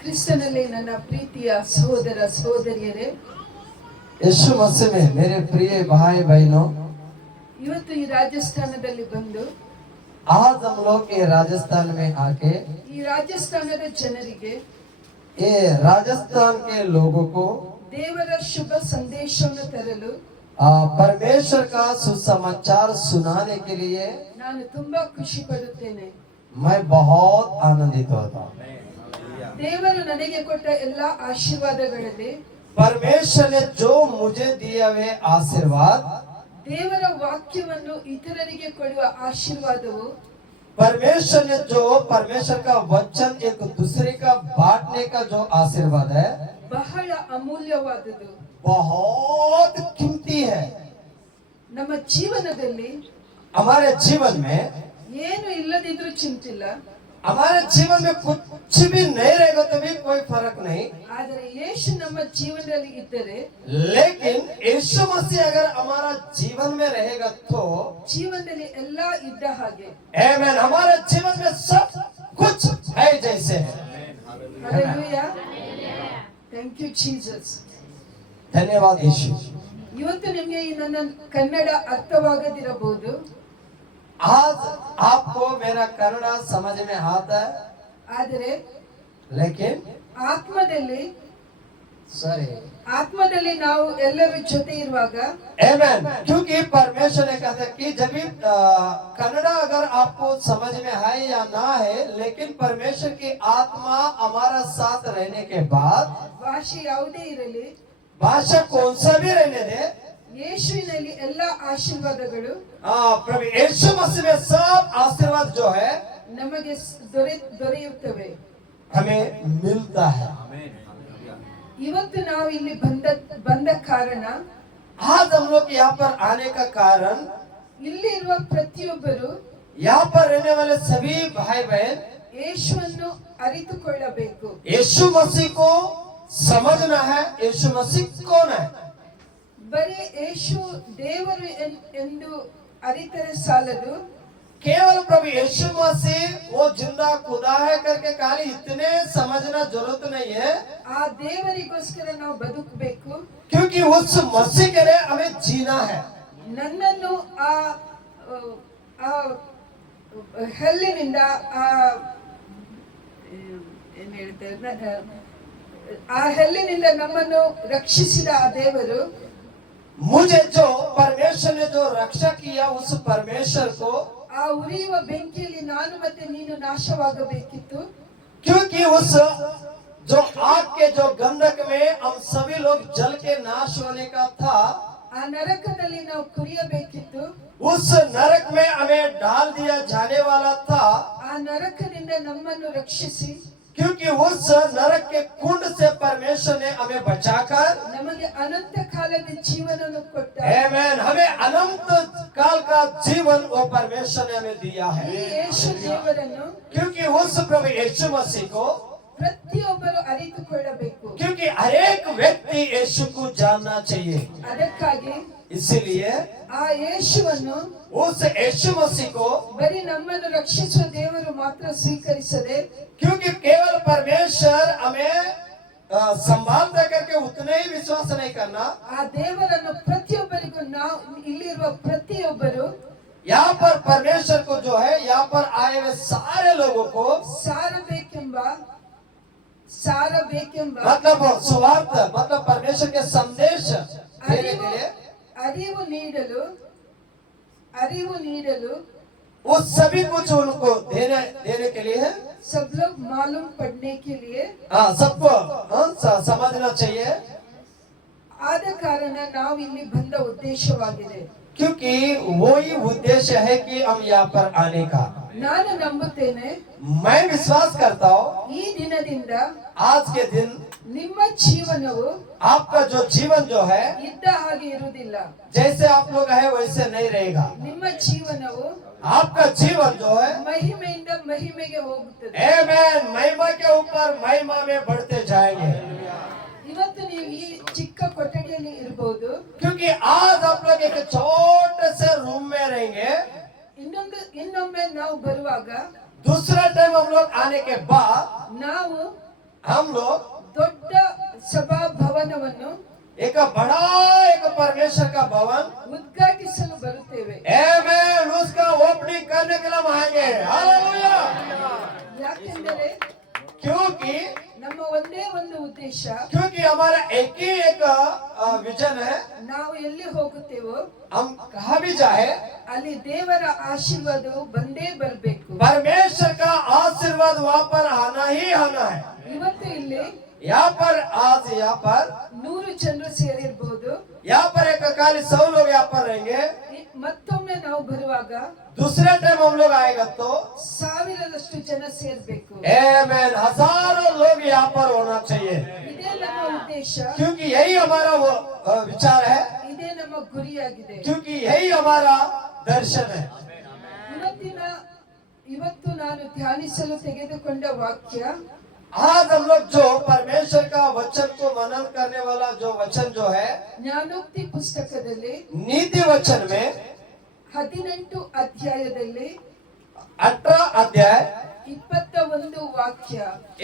ಕ್ರಿಸ್ತನಲ್ಲಿ ನನ್ನ ಪ್ರೀತಿಯ ಸಹೋದರ ಸಹೋದರಿಯರೇ, यीशु मसीह में मेरे प्रिय भाई बहनों, ಇವತ್ತು ಈ ರಾಜಸ್ಥಾನದಲ್ಲಿ ಬಂದು आज हम लोग ये राजस्थान में आके ಈ ರಾಜಸ್ಥಾನದ ಜನರಿಗೆ ये राजस्थान के लोगों को ದೇವರ ಶುಭ ಸಂದೇಶವನ್ನು ತರಲು परमेश्वर का सुसमाचार सुनाने के लिए ನಾನು ತುಂಬಾ ಖುಷಿ ಪಡುತ್ತೇನೆ. मैं बहुत आनंदित होता हूँ। ದೇವರು ನನಗೆ ಕೊಟ್ಟ ಎಲ್ಲಾ ಆಶೀರ್ವಾದಗಳಲ್ಲಿ परमेश्वर ने जो मुझे दिए हुए आशीर्वाद, ದೇವರ ವಾಕ್ಯವನ್ನು ಇತರರಿಗೆ ಕೊಡುವ ಆಶೀರ್ವಾದವು, परमेश्वर ने जो परमेश्वर का वचन एक दूसरे का बांटने का जो आशीर्वाद है, ಬಹಳ ಅಮೂಲ್ಯವಾದುದು. बहुत कीमती है। ನಮ್ಮ ಜೀವನದಲ್ಲಿ हमारे जीवन में ಏನು ಇಲ್ಲದಿದ್ರೂ ಚಿಂತಿಲ್ಲ, हमारे जीवन में कुछ भी नहीं रहेगा तो भी कोई फर्क नहीं, ಆದರೆ ಯೇಸು ನಮ್ಮ ಜೀವನದಲ್ಲಿ ಇದ್ದರೆ, लेकिन यीशु मसीह अगर हमारा जीवन में रहेगा तो ಜೀವನದಲ್ಲಿ ಎಲ್ಲಾ ಇದ್ದ ಹಾಗೆ. आमेन, हमारे जीवन में सब कुछ है जैसे है। Hallelujah. Thank you Jesus. धन्यवाद यीशु। ಇವತ್ತು ನಿಮಗೆ ಈ ನನ್ನ ಕನ್ನಡ ಅರ್ಥವಾಗದಿರಬಹುದು, आज आपको मेरा कन्नड़ समझ में आता है, ಆದರೆ लेकिन ಆತ್ಮದಲ್ಲಿ ನಾವು ಎಲ್ಲರೂ ಜೊತೆ ಇರುವಾಗ, आमेन, क्योंकि परमेश्वर ने कहा कि जब भी कन्नड़ा अगर आपको समझ में है या ना है, लेकिन परमेश्वर की आत्मा हमारा साथ रहने के बाद, ಭಾಷೆ ಯಾವುದೇ ಇರಲಿ, भाषा कौन सा भी रहने दे, ಯೇಸುವಿನಲ್ಲಿ ಎಲ್ಲಾ ಆಶೀರ್ವಾದಗಳು प्रभु यीशु मसीह में सब आशीर्वाद जो है ನಮಗೆ ದೊರೆಯುತ್ತವೆ, हमें मिलता है। ಇವತ್ತು ನಾವು ಇಲ್ಲಿ ಬಂದ ಕಾರಣ, आज हम लोग यहाँ पर आने का कारण, ಇಲ್ಲಿ ಇರುವ ಪ್ರತಿಯೊಬ್ಬರು यहाँ पर रहने वाले सभी भाई बहन ಯೇಸುವನ್ನು ಅರಿತುಕೊಳ್ಳಬೇಕು. यीशु मसीह को समझना है। यीशु मसीह कौन है? ಬರೀ ಯೇಸು ದೇವರು ಎಂದು ಅರಿತರೆ ಸಾಲದು, केवल प्रभु यीशु मसीह वो जिंदा खुदा है करके खाली इतने समझना जरूरत नहीं है, ಆ ದೇವರಿಗೋಸ್ಕರ ನಾವು ಬದುಕಬೇಕು. क्योंकि उस मसीह के लिए हमें जीना है। ನನ್ನನ್ನು ಆ ಹಲ್ಲಿನಿಂದ ಏನ್ ಹೇಳ್ತಾರೆ, ಆ ಹಲ್ಲಿನಿಂದ ನಮ್ಮನ್ನು ರಕ್ಷಿಸಿದ ಆ ದೇವರು, मुझे जो परमेश्वर ने जो रक्षा किया, उस परमेश्वर को, ಆ ಉರಿಯುವ ಬೆಂಕಿಯಲ್ಲಿ ನಾನು ಮತ್ತೆ ನೀನು ನಾಶವಾಗಬೇಕಿತ್ತು. क्योंकि उस जो आग के जो गंधक में हम सभी लोग जल के नाश होने का था, ಆ ನರಕದಲ್ಲಿ ನಾವು ಕುರಿಯಬೇಕಿತ್ತು. उस नरक में हमें डाल दिया जाने वाला था, ಆ ನರಕದಿಂದ ನಮ್ಮನ್ನು ರಕ್ಷಿಸಿ, क्योंकि उस नरक के कुंड से परमेश्वर ने हमें बचाकर ನಮಗೆ ಅನಂತ ಕಾಲದ ಜೀವನವನ್ನು ಕೊಟ್ಟ. आमेन, हमें अनंत काल का जीवन वो परमेश्वर ने हमें दिया ಈ है। ಯೇಸು ದೇವರನ್ನು क्योंकि उस प्रभु यीशु मसीह को, ಪ್ರತಿಯೊಬ್ಬರು ಅರಿತುಕೊಳ್ಳಬೇಕು. क्योंकि हर एक व्यक्ति यीशु को जानना चाहिए। ಅದಕ್ಕಾಗಿ इसीलिए ಆ ಯೇಸುವನ್ನು उस यीशु मसीह को, ಬರೀ ನಮ್ಮನ್ನು ರಕ್ಷಿಸುವ ದೇವರು ಮಾತ್ರ ಸ್ವೀಕರಿಸದೆ, क्योंकि केवल परमेश्वर हमें संभालता करके उतने ही विश्वास नहीं करना, ಆ ದೇವರನ್ನು ಪ್ರತಿಯೊಬ್ಬರಿಗೂ, ನಾವು ಇಲ್ಲಿರುವ ಪ್ರತಿಯೊಬ್ಬರು यहाँ पर परमेश्वर को जो है, यहाँ पर आए हुए सारे लोगों को ಸಾರಬೇಕೆಂಬ मतलब स्वार्थ, मतलब परमेश्वर के संदेश देने के लिए, ಅರಿವು ನೀಡಲು वो सभी कुछ उनको देने के लिए है। सब लोग मालूम पढ़ने के लिए, सबको समझना चाहिए। ಆದ ಕಾರಣ ನಾವು ಇಲ್ಲಿ ಬಂದ ಉದ್ದೇಶವಾಗಿದೆ. क्योंकि वही उद्देश्य है कि हम यहाँ पर आने का। ನಾನು ನಂಬುತ್ತೇನೆ, मैं विश्वास करता हूँ, ಈ ದಿನದಿಂದ आज के दिन ನಿಮ್ಮ ಜೀವನವು आपका जो जीवन जो है, ಇದ್ದ ಹಾಗೆ ಇರುವುದಿಲ್ಲ. जैसे आप लोग है वैसे नहीं रहेगा। ನಿಮ್ಮ ಜೀವನವು आपका जीवन जो है ಮಹಿಮೆಯಿಂದ ಮಹಿಮೆಗೆ ಹೋಗುತ್ತದೆ. आमेन, महिमा के ऊपर महिमा में बढ़ते जाएंगे। ಇವತ್ತು ನೀವು ಈ ಚಿಕ್ಕ ಕೊಠಡಿಯಲ್ಲಿ ಇರಬಹುದು, क्योंकि आज आप लोग एक छोटे से रूम में रहेंगे, ಇನ್ನೊಮ್ಮೆ ನಾವು ಬರುವಾಗ दूसरा टाइम हम लोग आने के बाद ನಾವು हम लोग ದೊಡ್ಡ ಸಭಾಭವನವನ್ನು एक बड़ा एक परमेश्वर का भवन ಉದ್ಘಾಟಿಸಲು ಬರುತ್ತೇವೆ. आमेन उसका ओपनिंग करने के लिए हम आएंगे हालेलुया ಯಾಕೆಂದರೆ क्योंकि ನಮ್ಮ ಒಂದೇ ಒಂದು ಉದ್ದೇಶ, हमारा एक ही एक विजन है ನಾವು ಎಲ್ಲಿ ಹೋಗುತ್ತೇವೋ हम कहा भी जाए ಅಲ್ಲಿ ದೇವರ ಆಶೀರ್ವಾದವು ಬಂದೇ ಬರಬೇಕು. परमेश्वर का आशीर्वाद वहाँ पर आना ही आना है. ಇವತ್ತು ಇಲ್ಲಿ यहाँ पर आज यहाँ पर 100 ಜನರು ಸೇರಿರಬಹುದು. यहाँ पर एक खाली 100 लोग यहाँ पर रहेंगे. ಮತ್ತೊಮ್ಮೆ ನಾವು ಬರುವಾಗ दूसरे टाइम हम लोग आएगा तो 1000ರಷ್ಟು ಜನ ಸೇರ್ಬೇಕು. आमेन हजारों लोग यहाँ पर होना चाहिए ಇದೇ ನಮ್ಮ ಉದ್ದೇಶ, क्योंकि यही हमारा वो विचार है ಇದೇ ನಮ್ಮ ಗುರಿಯಾಗಿದೆ. क्योंकि यही हमारा दर्शन है. ಇವತ್ತು ನಾನು ಧ್ಯಾನಿಸಲು ತೆಗೆದುಕೊಂಡ ವಾಕ್ಯ, आज हम लोग जो परमेश्वर का वचन को मनन करने वाला जो वचन जो है ಜ್ಞಾನೋಕ್ತಿ ಪುಸ್ತಕದಲ್ಲಿ नीति वचन में 18 ಅಧ್ಯಾಯದಲ್ಲಿ 18 अध्याय 21 ವಾಕ್ಯ,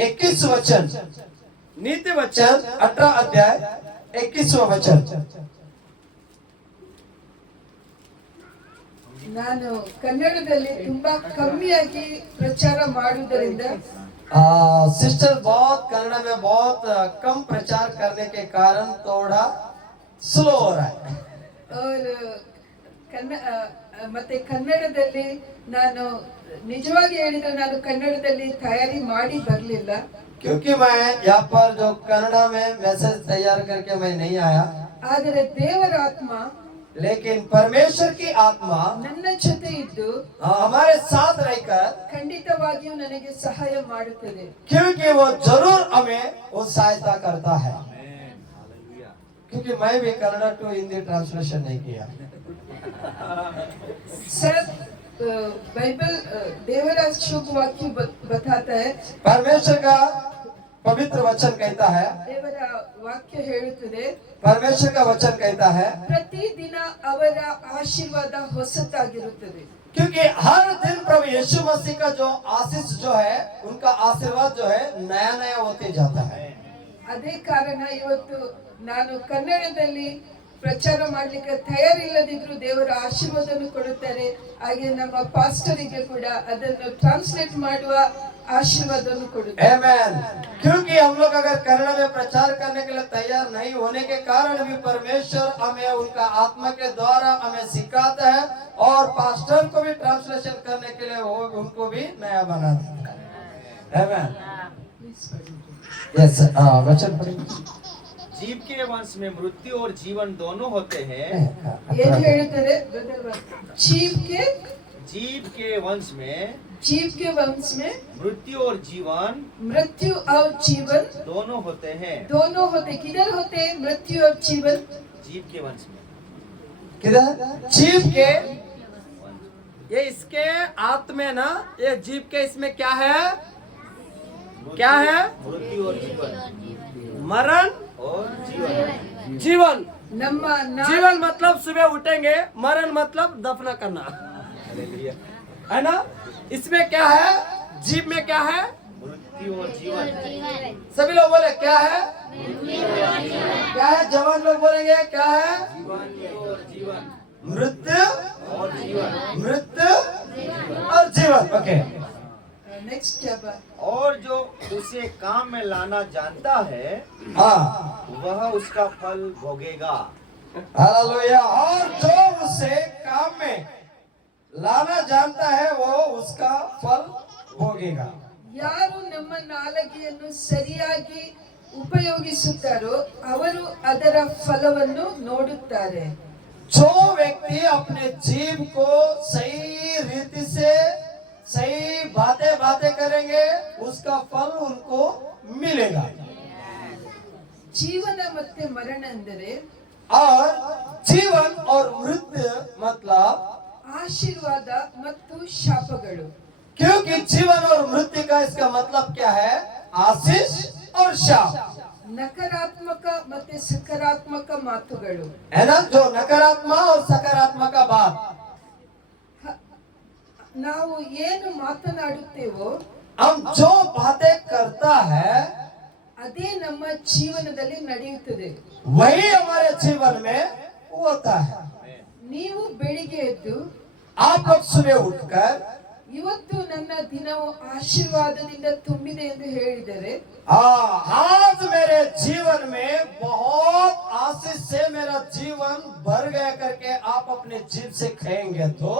21 वचन नीति वचन 18 अध्याय 21वां वचन. ನಾನು ಕನ್ನಡದಲ್ಲಿ ತುಂಬಾ ಕಮ್ಮಿಯಾಗಿ ಪ್ರಚಾರ ಮಾಡುವುದರಿಂದ सिस्टर बहुत कन्नड़ में बहुत कम प्रचार करने के कारण थोड़ा स्लो हो रहा है. ಮತ್ತೆ ಕನ್ನಡದಲ್ಲಿ ನಾನು ನಿಜವಾಗಿ ಹೇಳಿದ್ರೆ ನಾನು ಕನ್ನಡದಲ್ಲಿ ತಯಾರಿ ಮಾಡಿ ಬರಲಿಲ್ಲ. क्योंकि मैं यहाँ पर जो कन्नड़ा में मैसेज तैयार करके मैं नहीं आया, ಆದರೆ ದೇವರ ಆತ್ಮ लेकिन परमेश्वर की आत्मा ನನ್ನ ಜೊತೆ ಇದ್ದು हमारे साथ रहकर ಖಂಡಿತವಾಗಿಯೂ ನನಗೆ ಸಹಾಯ ಮಾಡುತ್ತದೆ. क्योंकि वो जरूर हमें वो सहायता करता है. क्योंकि मैं भी कन्नड़ा टू हिंदी ट्रांसलेशन नहीं किया. सर बाइबल देवरा शुभ वाक्य बताता है, परमेश्वर का पवित्र वचन कहता है, ದೇವರ ವಾಕ್ಯ ಹೇಳುತ್ತದೆ, परमेश्वर का वचन कहता है ಪ್ರತಿದಿನ ಅವರ ಆಶೀರ್ವಾದ ಹೊಸತಾಗಿರುತ್ತದೆ. क्योंकि हर दिन प्रभु यीशु मसीह का जो आशीष जो है उनका आशीर्वाद जो है नया नया होते जाता है. ಅದೇ ಕಾರಣ ಇವತ್ತು ನಾನು ಕನ್ನಡದಲ್ಲಿ ಪ್ರಚಾರ ಮಾಡಲಿಕ್ಕೆ ತಯಾರಿಲ್ಲದಿದ್ರು ದೇವರ ಆಶೀರ್ವಾದವನ್ನು ಕೊಡುತ್ತಾರೆ. ಹಾಗೆ ನಮ್ಮ ಪಾಸ್ಟರಿಗೆ ಕೂಡ ಅದನ್ನು ಟ್ರಾನ್ಸ್ಲೇಟ್ ಮಾಡುವ आशीर्वादों को आमेन. क्योंकि हम लोग अगर कन्नड़ में प्रचार करने के लिए तैयार नहीं होने के कारण भी परमेश्वर हमें उनका आत्मा के द्वारा हमें सिखाता है और पास्टर को भी ट्रांसलेशन करने के लिए वो उनको भी नया बना देता है. आमेन. यस वचन पढ़िए. जीव के वंश में मृत्यु और जीवन दोनों होते हैं. ये ಹೇಳ್ತಾರೆ जीव के वंश में मृत्यु और जीवन दोनों होते हैं. किधर होते हैं मृत्यु और जीवन? जीव के वंश में. किधर? जीव के ये इसके आत्मा ना, ये जीव के इसमें क्या है? क्या है? मृत्यु और जीवन. मरण और जीवन. जीवन. ನಮ್ಮ जीवन मतलब सुबह उठेंगे, मरण मतलब दफना करना, है ना? इसमें क्या है? जीव में क्या है? मृत्यु और जीवन. सभी लोग बोले क्या है? क्या है? जवान लोग बोलेंगे क्या है? मृत्यु और जीवन. मृत्यु और जीवन. ओके. नेक्स्ट क्या बात? और जो उसे काम में लाना जानता है हाँ वह उसका फल भोगेगा. हालेलुया. और जो उसे काम में लाना जानता है वो उसका फल भोगेगा. ಯಾರು ನಮ್ಮ ನಾಲಿಗೆಯನ್ನು ಸರಿಯಾಗಿ ಉಪಯೋಗಿಸುತ್ತಾರೋ ಅವರು ಅದರ ಫಲವನ್ನು ನೋಡುತ್ತಾರೆ. जो व्यक्ति अपने जीव को सही रीति से सही बातें करेंगे उसका फल उनको मिलेगा. ಜೀವನ ಮತ್ತೆ ಮರಣ ಅಂದರೆ और जीवन और मृत्यु मतलब ಆಶೀರ್ವಾದ ಮತ್ತು ಶಾಪಗಳು. क्योंकि जीवन और मृत्यु का इसका मतलब क्या है? आशीष और शाप. ನಕಾರಾತ್ಮಕ ಮತ್ತೆ ಸಕಾರಾತ್ಮಕ ಮಾತುಗಳು. है ना? जो नकारात्मक और सकारात्मक का बात. ನಾವು ಏನು ಮಾತನಾಡುತ್ತೇವೋ हम जो बातें करता है ಜೀವನದಲ್ಲಿ ನಡೆಯುತ್ತದೆ. वही हमारे जीवन में होता है. ನೀವು ಬೆಳಿಗ್ಗೆ ಎದ್ದು आप लोग सुबह उठकर ಇವತ್ತು ನನ್ನ ದಿನವು ಆಶೀರ್ವಾದದಿಂದ ತುಂಬಿದೆ ಎಂದು ಹೇಳಿದರೆ, आज मेरे जीवन में बहुत आशीष से मेरा जीवन भर गया करके आप अपने जीव से कहेंगे तो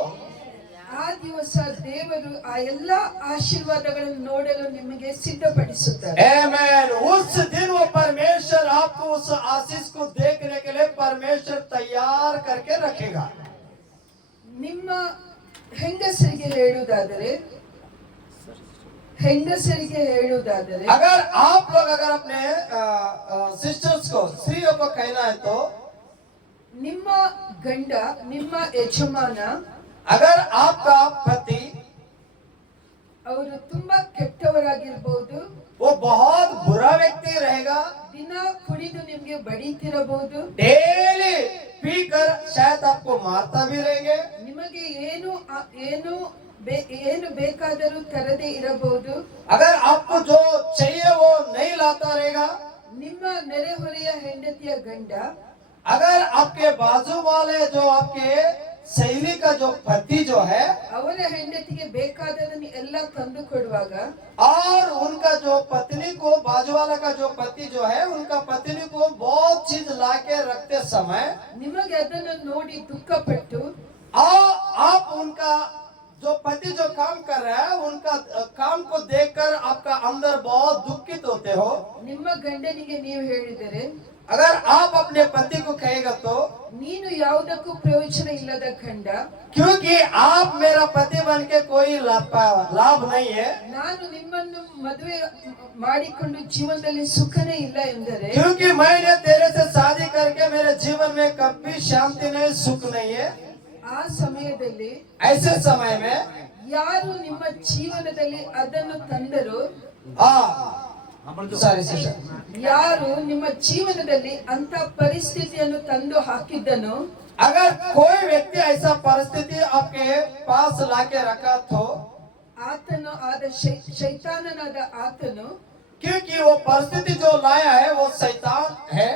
ಆ ದಿವಸ ದೇವರು ಆ ಎಲ್ಲಾ ಆಶೀರ್ವಾದಗಳನ್ನು ನೋಡಲು ನಿಮಗೆ ಸಿದ್ಧಪಡಿಸುತ್ತಾರೆ. आमेन. उस दिन वो परमेश्वर आपको उस आशीष को देखने के लिए परमेश्वर तैयार करके रखेगा. ನಿಮ್ಮ ಹೆಂಗಸರಿಗೆ ಹೇಳುವುದಾದರೆ अगर आप लोग अगर अपने सिस्टर्स को स्त्रियों को कहना है तो ನಿಮ್ಮ ಗಂಡ, ನಿಮ್ಮ ಯಜಮಾನ, अगर आपका पति ಅವರು ತುಂಬಾ ಕೆಟ್ಟವರಾಗಿರ್ಬಹುದು, वो बहुत बुरा व्यक्ति रहेगा, ದಿನ ಕುಡಿದು ನಿಮ್ಗೆ ಬಡಿತಿರಬಹುದು, डेली पीकर शायद आपको मारता भी रहेंगे, ನಿಮಗೆ ಏನು ಬೇಕಾದರೂ ತರದೇ ಇರಬಹುದು, अगर आपको जो चाहिए वो नहीं लाता रहेगा, ನಿಮ್ಮ ನೆರೆಹೊರೆಯ ಹೆಂಡತಿಯ ಗಂಡ अगर आपके बाजू वाले जो आपके सहेली का जो पति जो है ಅವರ ಹೆಂಡತಿಗೆ ಬೇಕಾದದನ್ನು ಎಲ್ಲ ತಂದು ಕೊಡುವಾಗ, और उनका जो पत्नी को बाजू वाला का जो पति जो है उनका पत्नी को बहुत चीज लाके रखते समय ನಿಮಗೆ ಅದನ್ನು ನೋಡಿ ದುಃಖಪಟ್ಟು और आप उनका जो पति जो काम कर रहा है उनका काम को देखकर आपका अंदर बहुत दुखित होते हो. ನಿಮ್ಮ ಗಂಡನಿಗೆ ನೀವು ಹೇಳಿದರೆ, अगर आप अपने पति को कहेगा तो ನೀನು ಯಾವುದಕ್ಕೂ ಪ್ರಯೋಜನ ಇಲ್ಲದ ಗಂಡ, क्योंकि आप मेरा पति बन के कोई लाभ नहीं है, ನಾನು ನಿಮ್ಮನ್ನು ಮದುವೆ ಮಾಡಿಕೊಂಡು ಜೀವನದಲ್ಲಿ ಸುಖನೇ ಇಲ್ಲ ಎಂದರೆ, क्योंकि मैंने तेरे से शादी करके मेरे जीवन में कभी शांति नहीं सुख नहीं है. ಆ ಸಮಯದಲ್ಲಿ ऐसे समय में ಯಾರು ನಿಮ್ಮ ಜೀವನದಲ್ಲಿ ಅದನ್ನು ತಂದರು, सारी सिस्टर ಯಾರು ನಿಮ್ಮ ಜೀವನದಲ್ಲಿ ಅಂತ ಪರಿಸ್ಥಿತಿಯನ್ನು ತಂದು ಹಾಕಿದ್ದನು, अगर कोई व्यक्ति ऐसा परिस्थिति आपके पास लाके रखा तो ಆತನು ಶೈತಾನನಾದ ಆತನು, क्योंकि वो परिस्थिति जो लाया है वो शैतान है,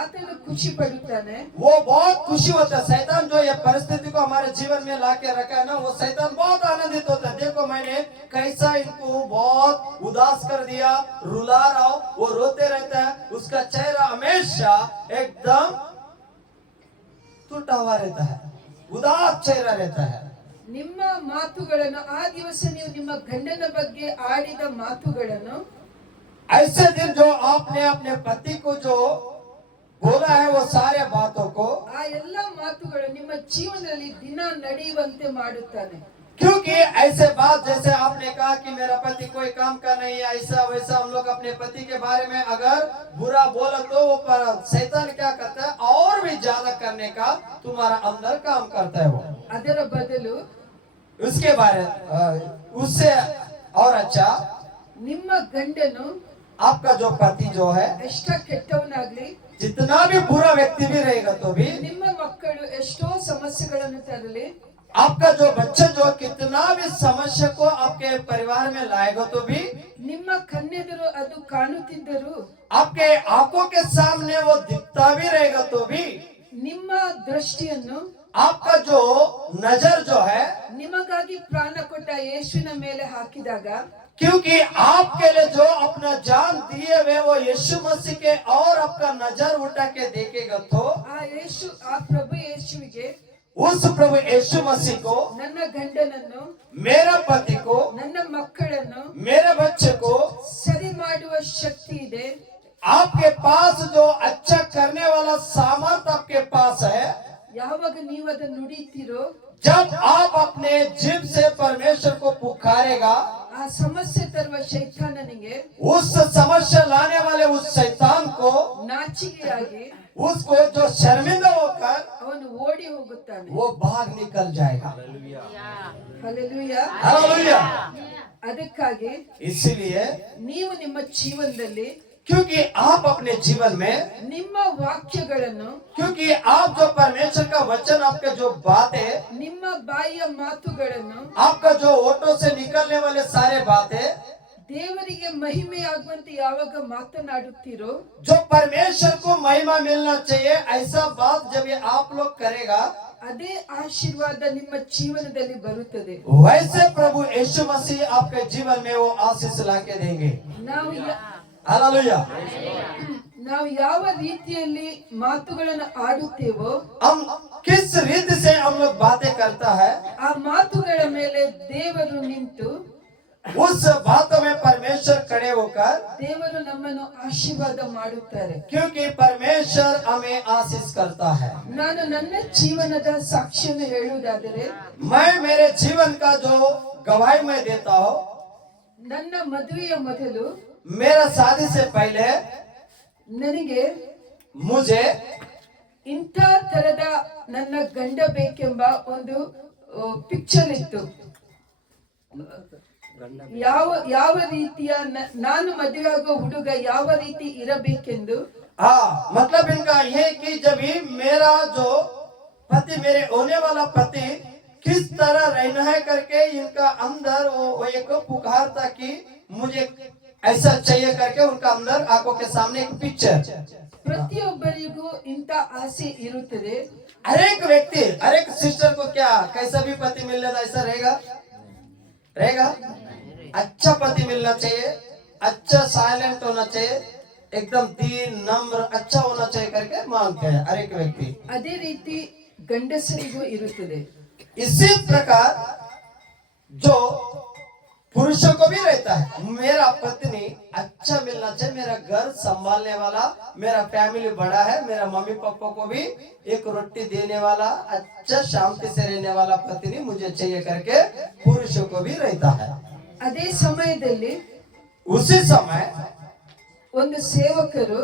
ಆತನು ಖುಷಿ ಪಡುತ್ತಾನೆ. वो बहुत खुशी होता है. शैतान जो ये परिस्थिति को हमारे जीवन में लाके रखा है ना, वो शैतान बहुत आनंदित होता है. देखो मैंने कैसा इनको बहुत उदास कर दिया, रुला रहा हूं, वो रोते रहता है, उसका चेहरा हमेशा एकदम टूटा हुआ रहता है, उदास चेहरा रहता है. ನಿಮ್ಮ ಮಾತುಗಳನ್ನು, ಆ ದಿವಸ ನೀವು ನಿಮ್ಮ ಗಂಡನ ಬಗ್ಗೆ ಆಡಿದ ಮಾತುಗಳನ್ನು, ऐसे दिन जो आपने अपने पति को जो बोला है वो सारे बातों को, ಆ ಎಲ್ಲ ಮಾತುಗಳು ನಿಮ್ಮ ಜೀವನದಲ್ಲಿ ದಿನ ನಡೆಯುವಂತೆ ಮಾಡುತ್ತಾನೆ. क्योंकि ऐसे बात जैसे आपने कहा कि मेरा पति कोई काम का नहीं है, ऐसा वैसा हम लोग अपने पति के बारे में अगर बुरा बोला तो वो शैतान क्या करता है और भी ज्यादा करने का तुम्हारा अंदर काम करता है. वो ಅದರ ಬದಲು उसके बारे उससे और अच्छा ನಿಮ್ಮ ಗಂಡನು आपका जो पति जो है ಎಷ್ಟ ಕೆಟ್ಟವನಾಗ್ಲಿ, जितना भी बुरा व्यक्ति भी रहेगा तो भी ನಿಮ್ಮ ಮಕ್ಕಳು ಎಷ್ಟೋ ಸಮಸ್ಯೆಗಳನ್ನು ತರಲಿ, आपका जो बच्चा जो कितना भी समस्या को आपके परिवार में लाएगा तो भी ನಿಮ್ಮ ಕಣ್ಣೆದುರು ಅದು ಕಾಣುತ್ತಿದ್ದರು, आपके आंखों के सामने वो दिखता भी रहेगा तो भी ನಿಮ್ಮ ದೃಷ್ಟಿಯನ್ನು आपका जो नजर जो है, ನಿಮಗಾಗಿ ಪ್ರಾಣ ಕೊಟ್ಟ ಯೇಸುವಿನ ಮೇಲೆ ಹಾಕಿದಾಗ, क्योंकि आपके लिए जो अपना जान दिए हुए वो यीशु मसीह के और आपका नजर उठा के देखेगा तो ಆ ಪ್ರಭು ಯೇಸುವಿಗೆ, उस प्रभु यीशु मसीह को, ನನ್ನ ಗಂಡನನ್ನು, मेरा पति को, ನನ್ನ ಮಕ್ಕಳನ್ನು मेरे बच्चे को ಸರಿ ಮಾಡುವ ಶಕ್ತಿ ಇದೆ. आपके पास जो अच्छा करने वाला सामर्थ आपके पास है. ಯಾವಾಗ ನೀವು ಅದನ್ನು ನುಡಿತೀರೋ, जब आप अपने जीभ से परमेश्वर को पुकारेगा, ಆ ಸಮಸ್ಯೆ ತರುವ ಶೈತಾನನಿಗೆ, उस समस्या लाने वाले उस शैतान को, ನಾಚಿಕೆಯಾಗಿ उसको जो शर्मिंदा होकर ಅವನು ಓಡಿ ಹೋಗುತ್ತಾನೆ. वो भाग निकल जाएगा. ಹಲ್ಲೆಲೂಯಾ. हालेलुया. ಅದಕ್ಕಾಗಿ इसीलिए ನೀವು ನಿಮ್ಮ ಜೀವನದಲ್ಲಿ क्योंकि आप अपने जीवन में, ನಿಮ್ಮ ವಾಕ್ಯಗಳನ್ನು, क्योंकि आप जो परमेश्वर का वचन आपके जो बातें, ನಿಮ್ಮ ಬಾಯಿಯ ಮಾತುಗಳನ್ನು आपका जो ओठों से निकलने वाले सारे बातें ದೇವರಿಗೆ ಮಹಿಮೆ ಆಗುವಂತೆ ಯಾವಾಗ ಮಾತನಾಡುತ್ತೀರೋ जो परमेश्वर को महिमा मिलना चाहिए ऐसा बात जब ये आप लोग करेगा ಅದೇ ಆಶೀರ್ವಾದ ನಿಮ್ಮ ಜೀವನದಲ್ಲಿ ಬರುತ್ತದೆ. वैसे प्रभु यीशु मसीह आपके जीवन में वो आशीष लाके देंगे. ನಾವು हालेलुया. ನಾವು ಯಾವ ರೀತಿಯಲ್ಲಿ ಮಾತುಗಳನ್ನು ಆಡುತ್ತೇವೋ हम किस रीति से हम लोग बातें करता है ಆ ಮಾತುಗಳ ಮೇಲೆ ದೇವರು ನಿಂತು उस बातों में परमेश्वर खड़े होकर ದೇವರು ನಮ್ಮನ್ನು ಆಶೀರ್ವಾದ ಮಾಡುತ್ತಾರೆ. क्योंकि परमेश्वर हमें आशीष करता है. ನಾನು ನನ್ನ ಜೀವನದ ಸಾಕ್ಷ್ಯವನ್ನು ಹೇಳುವುದಾದರೆ मैं मेरे जीवन का जो गवाही मैं देता हूँ, ನನ್ನ ಮದುವೆಯ ಮೊದಲು मेरा शादी से पहले ನನಗೆ मुझे ಇಂಥ ತರದ ನನ್ನ ಗಂಡ ಬೇಕೆಂಬ ಒಂದು ಪಿಕ್ಚರ್ ಇತ್ತು. ಯಾವ ರೀತಿಯ ನಾನು ಮದುವೆಯಾಗುವ ಹುಡುಗ ಯಾವ ರೀತಿ ಇರಬೇಕೆಂದು. हाँ, मतलब इनका ये कि जब ही मेरा जो पति मेरे होने वाला पति किस तरह रहना है करके इनका अंदर वो एक पुकार था कि मुझे ऐसा चाहिए करके उनका अंदर आंखों के सामने एक पिक्चर. ಪ್ರತಿಯೊಬ್ಬರಿಗೂ ಇಂಥ ಆಸೆ ಇರುತ್ತದೆ. हर एक व्यक्ति हर एक सिस्टर को क्या कैसा भी पति मिलने का ऐसा रहेगा रहेगा अच्छा पति मिलना चाहिए, अच्छा साइलेंट होना चाहिए, एकदम दीन नम्र अच्छा होना चाहिए करके मांगते हैं हर एक व्यक्ति. ಅದೇ ರೀತಿ ಗಂಡಸರಿಗೂ ಇರುತ್ತದೆ. इसी प्रकार जो पुरुषों को भी रहता है, मेरा पत्नी अच्छा मिलना चाहिए, मेरा घर संभालने वाला, मेरा फैमिली बड़ा है, मेरा मम्मी पापा को भी एक रोटी देने वाला, अच्छा शांति से रहने वाला पत्नी मुझे चाहिए करके पुरुषों को भी रहता है. ಅದೇ ಸಮಯದಲ್ಲಿ उसी समय ಒಂದು ಸೇವಕರು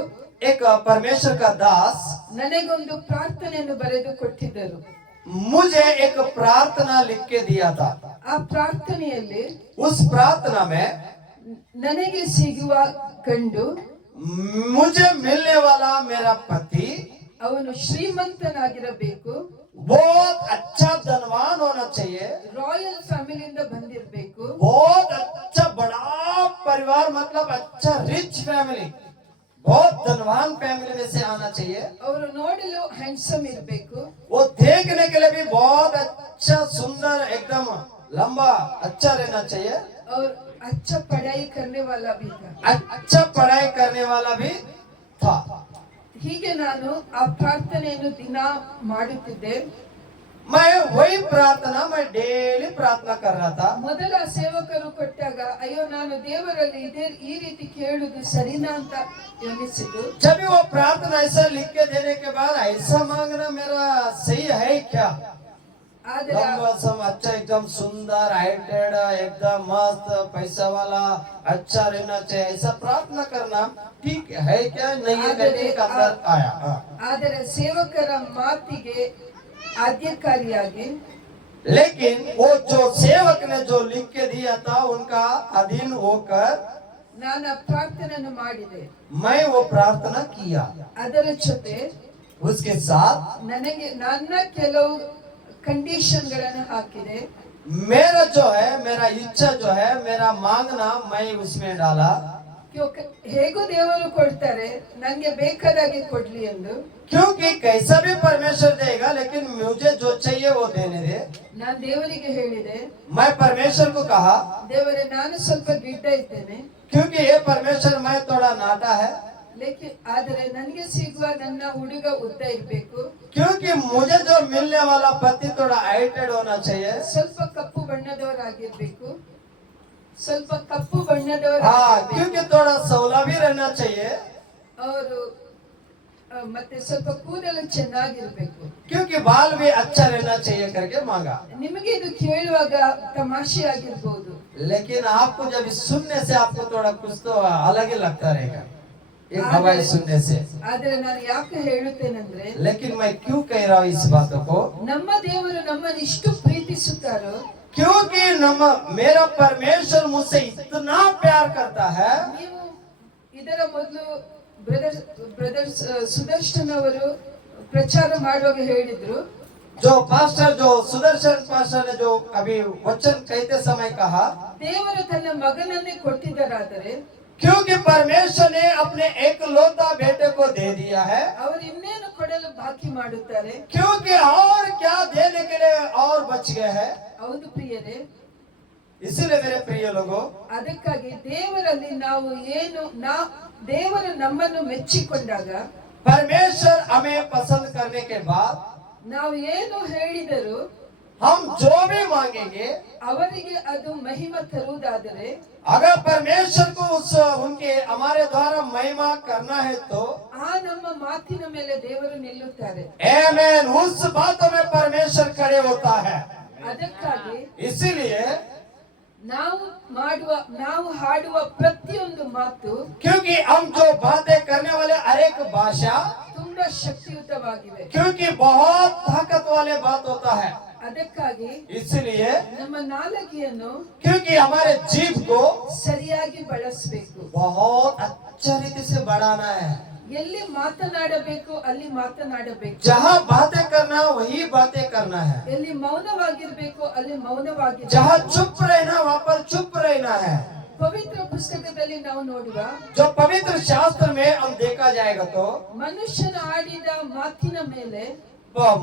एक परमेश्वर का दास ನನಗೊಂದು ಪ್ರಾರ್ಥನೆಯನ್ನು ಬರೆದು ಕೊಟ್ಟಿದ್ದರು. मुझे एक प्रार्थना लिख के दिया था. ಆ ಪ್ರಾರ್ಥನೆಯಲ್ಲಿ उस प्रार्थना में ನನಗೆ ಸಿಗುವ ಗಂಡು मुझे मिलने वाला मेरा पति ಅವನು ಶ್ರೀಮಂತನಾಗಿರಬೇಕು, बहुत अच्छा धनवान होना चाहिए, ರಾಯಲ್ ಫ್ಯಾಮಿಲಿಯಿಂದ ಬಂದಿರಬೇಕು, बहुत अच्छा बड़ा परिवार मतलब अच्छा रिच फैमिली, बहुत धनवान फैमिली में से आना चाहिए. ಅವರು ನೋಡಲು ಹ್ಯಾಂಡ್ಸಮ್ ಇರಬೇಕು, वो देखने के लिए भी बहुत अच्छा सुंदर एकदम लंबा अच्छा रहना चाहिए, और अच्छा पढ़ाई करने वाला भी था. अच्छा पढ़ाई करने वाला भी था. ಹೀಗೆ ನಾನು ಆ ಪ್ರಾರ್ಥನೆಯನ್ನು ದಿನ ಮಾಡುತ್ತಿದ್ದೆ. मैं वही प्रार्थना मैं डेली प्रार्थना कर रहा था. ಮೊದಲ ಸೇವಕರು ಕೊಟ್ಟಾಗ ಅಯ್ಯೋ ನಾನು ದೇವರಲ್ಲಿ ಈ ರೀತಿ ಕೇಳುವುದು ಸರಿನಾ ಅಂತ ಎನಿಸಿತು. जब भी वो प्रार्थना ऐसा लिख के देने के बाद ऐसा मांगना मेरा सही है क्या? ಆದರೆ लंबा सम अच्छा एकदम सुंदर हाइटेड एकदम मस्त पैसा वाला अच्छा रहना चाहिए ऐसा प्रार्थना करना ठीक है क्या नहीं है करके एक अंदर आया. हाँ. ಆದರೆ ಸೇವಕರ ಮಾತಿಗೆ ಆಜ್ಞಾಕಾರಿಯಾಗಿ लेकिन वो जो सेवक ने जो लिख के दिया था उनका अधीन होकर ನಾನು ಆ ಪ್ರಾರ್ಥನೆಯನ್ನು ಮಾಡಿದೆ. मैं वो प्रार्थना किया. ಅದರ ಜೊತೆ उसके साथ ನನಗೆ ನನ್ನ ಕೆಲವು ಕಂಡೀಷನ್ಗಳನ್ನು ಹಾಕಿದೆ. मेरा जो है मेरा इच्छा जो है मेरा मांगना मैं उसमें डाला. ಹೇಗೂ ದೇವರು ಕೊಡ್ತಾರೆ, ನಂಗೆ ಬೇಕಾದಾಗೆ ಕೊಡ್ಲಿ ಎಂದು. क्योंकि कैसा भी परमेश्वर देगा लेकिन मुझे जो चाहिए वो देने दे. ನಾನು ದೇವರಿಗೆ ಹೇಳಿದೆ, मैं परमेश्वर को कहा ದೇವರೇ ನಾನು ಸ್ವಲ್ಪ ಗಿಡ್ಡ ಇದ್ದೇನೆ, क्योंकि ये परमेश्वर मैं थोड़ा नाटा है, ಆದರೆ ನನಗೆ ಸಿಗುವ ನನ್ನ ಹುಡುಗ ಉದ್ದ ಇರಬೇಕು, क्योंकि मुझे जो मिलने वाला पति थोड़ा हाइटेड होना चाहिए, ಸ್ವಲ್ಪ ಕಪ್ಪು ಬಣ್ಣದವರಾಗಿರ್ಬೇಕು, ಸ್ವಲ್ಪ ಕಪ್ಪು हाँ ಬಣ್ಣದವರಾಗಿರ್ಬೇಕು, क्योंकि थोड़ा सौला भी रहना चाहिए, ಅವರು ಮತ್ತೆ ಸ್ವಲ್ಪ ಕೂದಲು ಚೆನ್ನಾಗಿರ್ಬೇಕು. क्योंकि बाल भी अच्छा रहना चाहिए करके मांगा. ನಿಮಗೆ ಇದು ಕೇಳುವಾಗ ತಮಾಷೆ ಆಗಿರ್ಬೋದು, लेकिन आपको जब सुनने से आपको थोड़ा कुछ तो अलग ही लगता रहेगा एक गवाही सुनने से. ಆದ್ರೆ ನಾನು ಯಾಕೆ ಹೇಳುತ್ತೇನೆಂದ್ರೆ, लेकिन मैं क्यों कह रहा हूँ इस बातों को, ನಮ್ಮ ದೇವರು ನಮ್ಮನ್ನು ಇಷ್ಟು ಪ್ರೀತಿಸುತ್ತಾರೋ, क्योंकि मेरा परमेश्वर मुझसे इतना प्यार करता है. ನೀವು ಇದರ ಮೊದಲು ಬ್ರದರ್ ಸುದರ್ಶನ್ ಅವರು ಪ್ರಚಾರ ಮಾಡುವಾಗ ಹೇಳಿದ್ರು, जो पास्टर जो सुदर्शन पास्टर ने जो अभी वचन कहते समय कहा, ದೇವರು ತನ್ನ ಮಗನನ್ನೇ ಕೊಟ್ಟಿದ್ದರಾದರೆ क्योंकि परमेश्वर ने अपने एकलौता बेटे को दे दिया है, ಅವರು ಇನ್ನೇನು ಕೊಡಲು ಬಾಕಿ ಮಾಡುತ್ತಾರೆ? क्योंकि और क्या देने के लिए और बच गए हैं। ಹೌದು ಪ್ರಿಯರೇ, इसीलिए मेरे प्रिय लोगों, ಅದಕ್ಕಾಗಿ ದೇವರಲ್ಲಿ ನಾವು ದೇವರು ನಮ್ಮನ್ನು ಮೆಚ್ಚಿಕೊಂಡಾಗ परमेश्वर हमें पसंद करने के बाद ನಾವು ಏನು ಹೇಳಿದರೂ हम जो भी मांगेंगे, ಅವರಿಗೆ ಅದು ಮಹಿಮ ತರುವುದಾದರೆ अगर परमेश्वर को उनके हमारे द्वारा महिमा करना है तो ಆ ನಮ್ಮ ಮಾತಿನ ಮೇಲೆ ದೇವರು ನಿಲ್ಲುತ್ತಾರೆ. आमेन, उस बातों में परमेश्वर खड़े होता है। ಅದಕ್ಕಾಗಿ इसीलिए ನಾವು ಹಾಡುವ ಪ್ರತಿಯೊಂದು ಮಾತು क्योंकि हम जो बातें करने वाले हर एक भाषा, ತುಂಬಾ ಶಕ್ತಿಯುತವಾಗಿವೆ. क्योंकि बहुत ताकत वाले बात होता है। ಅದಕ್ಕಾಗಿ इसलिए ನಮ್ಮ ನಾಲಿಗೆಯನ್ನು क्योंकि हमारे जीव को ಸರಿಯಾಗಿ ಬಳಸಬೇಕು. बहुत अच्छा रीति से बढ़ाना है। ಎಲ್ಲಿ ಮಾತನಾಡಬೇಕು ಅಲ್ಲಿ ಮಾತನಾಡಬೇಕು. जहाँ बातें करना वही बातें करना है, ಎಲ್ಲಿ ಮೌನವಾಗಿರಬೇಕು ಅಲ್ಲಿ ಮೌನವಾಗಿರಬೇಕು. जहाँ चुप रहना वहाँ पर चुप रहना है। ಪವಿತ್ರ ಪುಸ್ತಕದಲ್ಲಿ ನಾವು ನೋಡುವ जो पवित्र शास्त्र में हम देखा जाएगा तो ಮನುಷ್ಯನ ಆಡಿದ ಮಾತಿನ ಮೇಲೆ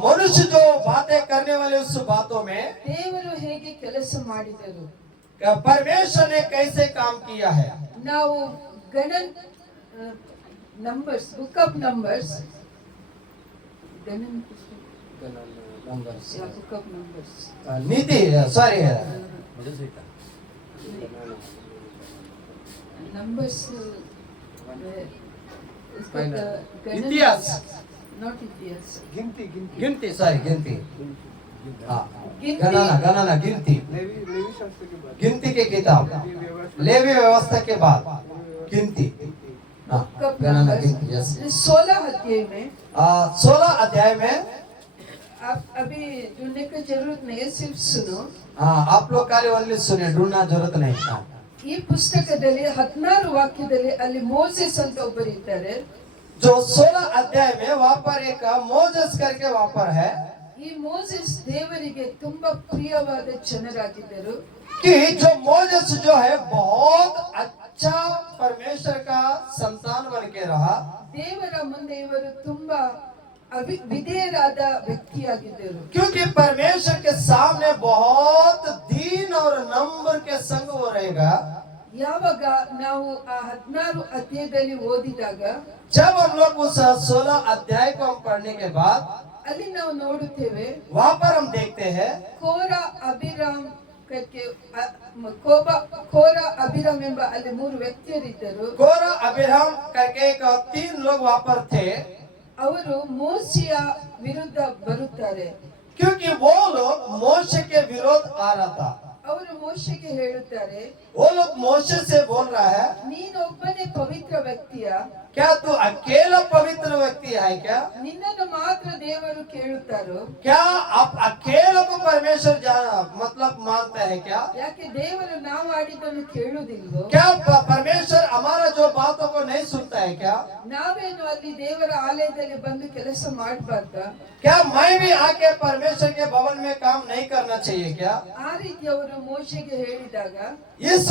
मनुष्य जो बातें करने वाले उस बातों में ದೇವರು ಹೇಗೆ ಕೆಲಸ ಮಾಡಿದರು, परमेश्वर ने कैसे काम किया है। ನಾವು numbers book of numbers book of numbers नीति सॉरी ನಂಬರ್ಸ್ इतिहास, नाट इतिहास गिनती सॉरी गिनती, हाँ गिनती। गणना गिनती, गिनती के किताब लेवी व्यवस्था के बाद गिनती, हाँ गणना गिनती। यस 16 अध्याय में 16 अध्याय में आप अभी ढूंढने की जरूरत नहीं है, सिर्फ सुनो। हाँ आप लोग खाली ओनली सुने, ढूंढना जरूरत नहीं। हाँ ಈ ಪುಸ್ತಕದಲ್ಲಿ 16 ವಾಕ್ಯದಲ್ಲಿ ಅಲ್ಲಿ ಮೋಸೆಸ್ ಅಂತ ಒಬ್ಬರಿದ್ದಾರೆ. जो 16 अध्याय में वहाँ पर एक मोजेस करके वहाँ पर है ಈ ಮೋಸೆಸ್ ದೇವರಿಗೆ ತುಂಬಾ ಪ್ರಿಯವಾದ ಜನರಾಗಿದ್ದರು. कि जो मोजेस जो है बहुत अच्छा परमेश्वर का संतान बन के रहा। ದೇವರ ಮುಂದೆ ಇವರು ತುಂಬಾ ವಿಧೇಯರಾದ ವ್ಯಕ್ತಿಯಾಗಿದ್ದರು. क्योंकि परमेश्वर के सामने बहुत दीन और नम्र के संग वो रहेगा। ಯಾವಾಗ ನಾವು ಆ 16 ಅಧ್ಯಾಯದಲ್ಲಿ ಓದಿದಾಗ जब हम लोग उस 16 अध्याय को हम पढ़ने के बाद ಅಲ್ಲಿ ನಾವು ನೋಡುತ್ತೇವೆ वहाँ पर हम देखते हैं ಕೋರ ಅಭಿರಾಮ್ ಅಭಿರಾಮ್ ಎಂಬ ಅಲ್ಲಿ 3 ವ್ಯಕ್ತಿಯರಿದ್ದರು. कोरा अब्राहम करके एक 3 लोग वहाँ पर थे। ಅವರು ಮೋಶೆಯ ವಿರುದ್ಧ ಬರುತ್ತಾರೆ. क्योंकि वो लोग मोशे के विरोध आ रहा था। ಅವರು ಮೋಶೆಗೆ ಹೇಳುತ್ತಾರೆ, वो लोग मोशे से बोल रहा है, ನೀನೊಬ್ಬನೇ ಪವಿತ್ರ ವ್ಯಕ್ತಿಯ, क्या तू अकेला पवित्र व्यक्ति है क्या? ನಿನ್ನನ್ನು ಮಾತ್ರ ದೇವರು ಕೇಳುತ್ತಾರೋ? क्या आप अकेले को परमेश्वर मतलब मानते हैं क्या? ಯಾಕೆ ದೇವರು ನಾವು ಆಡಿದ್ದನ್ನು ಕೇಳುವುದಿಲ್ವೋ? क्या परमेश्वर हमारा जो बातों को नहीं सुनता है क्या? ನಾವೇನು ಅಲ್ಲಿ ದೇವರ ಆಲಯದಲ್ಲಿ ಬಂದು ಕೆಲಸ ಮಾಡಬಾರ್ದಾ? क्या मैं भी आके परमेश्वर के भवन में काम नहीं करना चाहिए क्या? ಆ ರೀತಿ ಅವರು ಮೋಶೆಗೆ ಹೇಳಿದಾಗ इस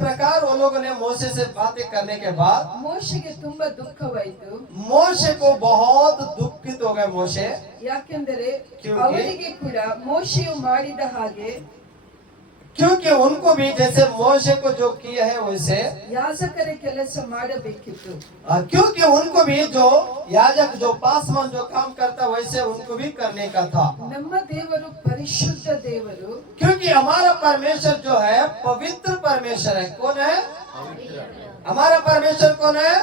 प्रकार वो लोगों ने मोशे से बातें करने के बाद ಮೋಶೆಗೆ ತುಂಬಾ ದುಃಖವಾಯಿತು. मोशे को बहुत दुखित हो गए मोशे। ಯಾಕೆಂದರೆ क्योंकि- ಅವರಿಗೆ ಕೂಡ ಮೋಶೆಯು ಮಾಡಿದ ಹಾಗೆ क्योंकि उनको भी जैसे मोशे को जो किया है वैसे ಯಾಜಕರ ಕೆಲಸ ಮಾಡಬೇಕಿತ್ತು. क्योंकि उनको भी जो याजक जो पासवान जो काम करता वैसे उनको भी करने का था। ನಮ್ಮ ದೇವರು ಪರಿಶುದ್ಧ ದೇವರು. क्योंकि हमारा परमेश्वर जो है पवित्र परमेश्वर है। कौन है? हमारा परमेश्वर कौन है?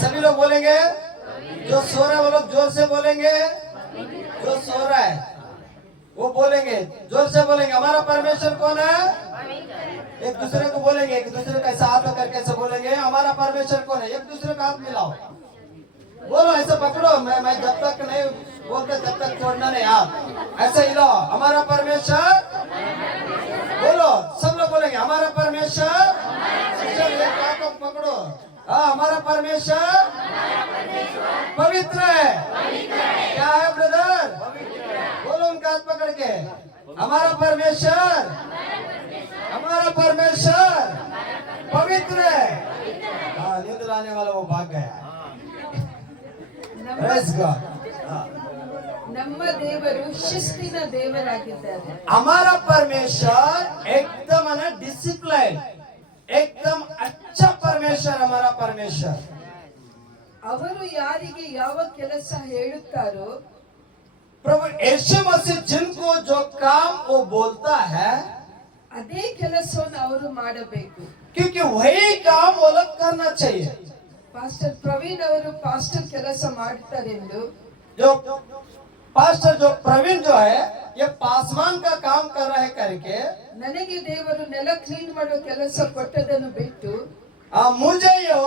सभी लोग बोलेंगे, जो सो रहा है वो लोग जोर से बोलेंगे, जो सो रहा है वो बोलेंगे, जोर से बोलेंगे हमारा परमेश्वर कौन है? एक दूसरे को बोलेंगे, एक दूसरे का ऐसा हाथ करके ऐसे बोलेंगे हमारा परमेश्वर कौन है। एक दूसरे का हाथ मिलाओ, बोलो ऐसा पकड़ो, मैं जब तक नहीं बोलते तब तक छोड़ना नहीं, हाथ ऐसे हिलाओ हमारा परमेश्वर। बोलो सब लोग बोलेंगे हमारा परमेश्वर। एक हाथ को पकड़ो, हाँ हमारा परमेश्वर पवित्र है। क्या है ब्रदर? करके, हमारा परमेश्वर पवित्र है। हाँ, नींद लाने वाला वो भाग गया। ನಮ್ಮ Praise God. ನಮ್ಮ ದೇವರು ಶಿಸ್ತಿನ ದೇವರಾಗಿದ್ದಾರೆ. हमारा परमेश्वर एकदम है ना डिसिप्लिन, एकदम अच्छा परमेश्वर हमारा परमेश्वर। ಅವರು ಯಾರಿಗೆ ಯಾವ ಕೆಲಸ ಹೇಳುತ್ತಾರೋ प्रभु यीशु मसीह जिनको जो काम वो बोलता है, ಅದೇ ಕೆಲಸವನ್ನು ಅವರು ಮಾಡಬೇಕು. क्योंकि वही काम वो लोग करना चाहिए। ಪಾಸ್ಟರ್ ಪ್ರವೀಣ್ ಅವರು ಪಾಸ್ಟರ್ ಕೆಲಸ ಮಾಡ್ತಾರೆಂದು जो पास्टर जो प्रवीण जो है ये पासवान का काम कर रहा है करके, ನನಗೆ ದೇವರು ನೆಲ ಕ್ಲೀನ್ ಮಾಡೋ ಕೆಲಸ ಕೊಟ್ಟದನ್ನು ಬಿಟ್ಟು मुझे यो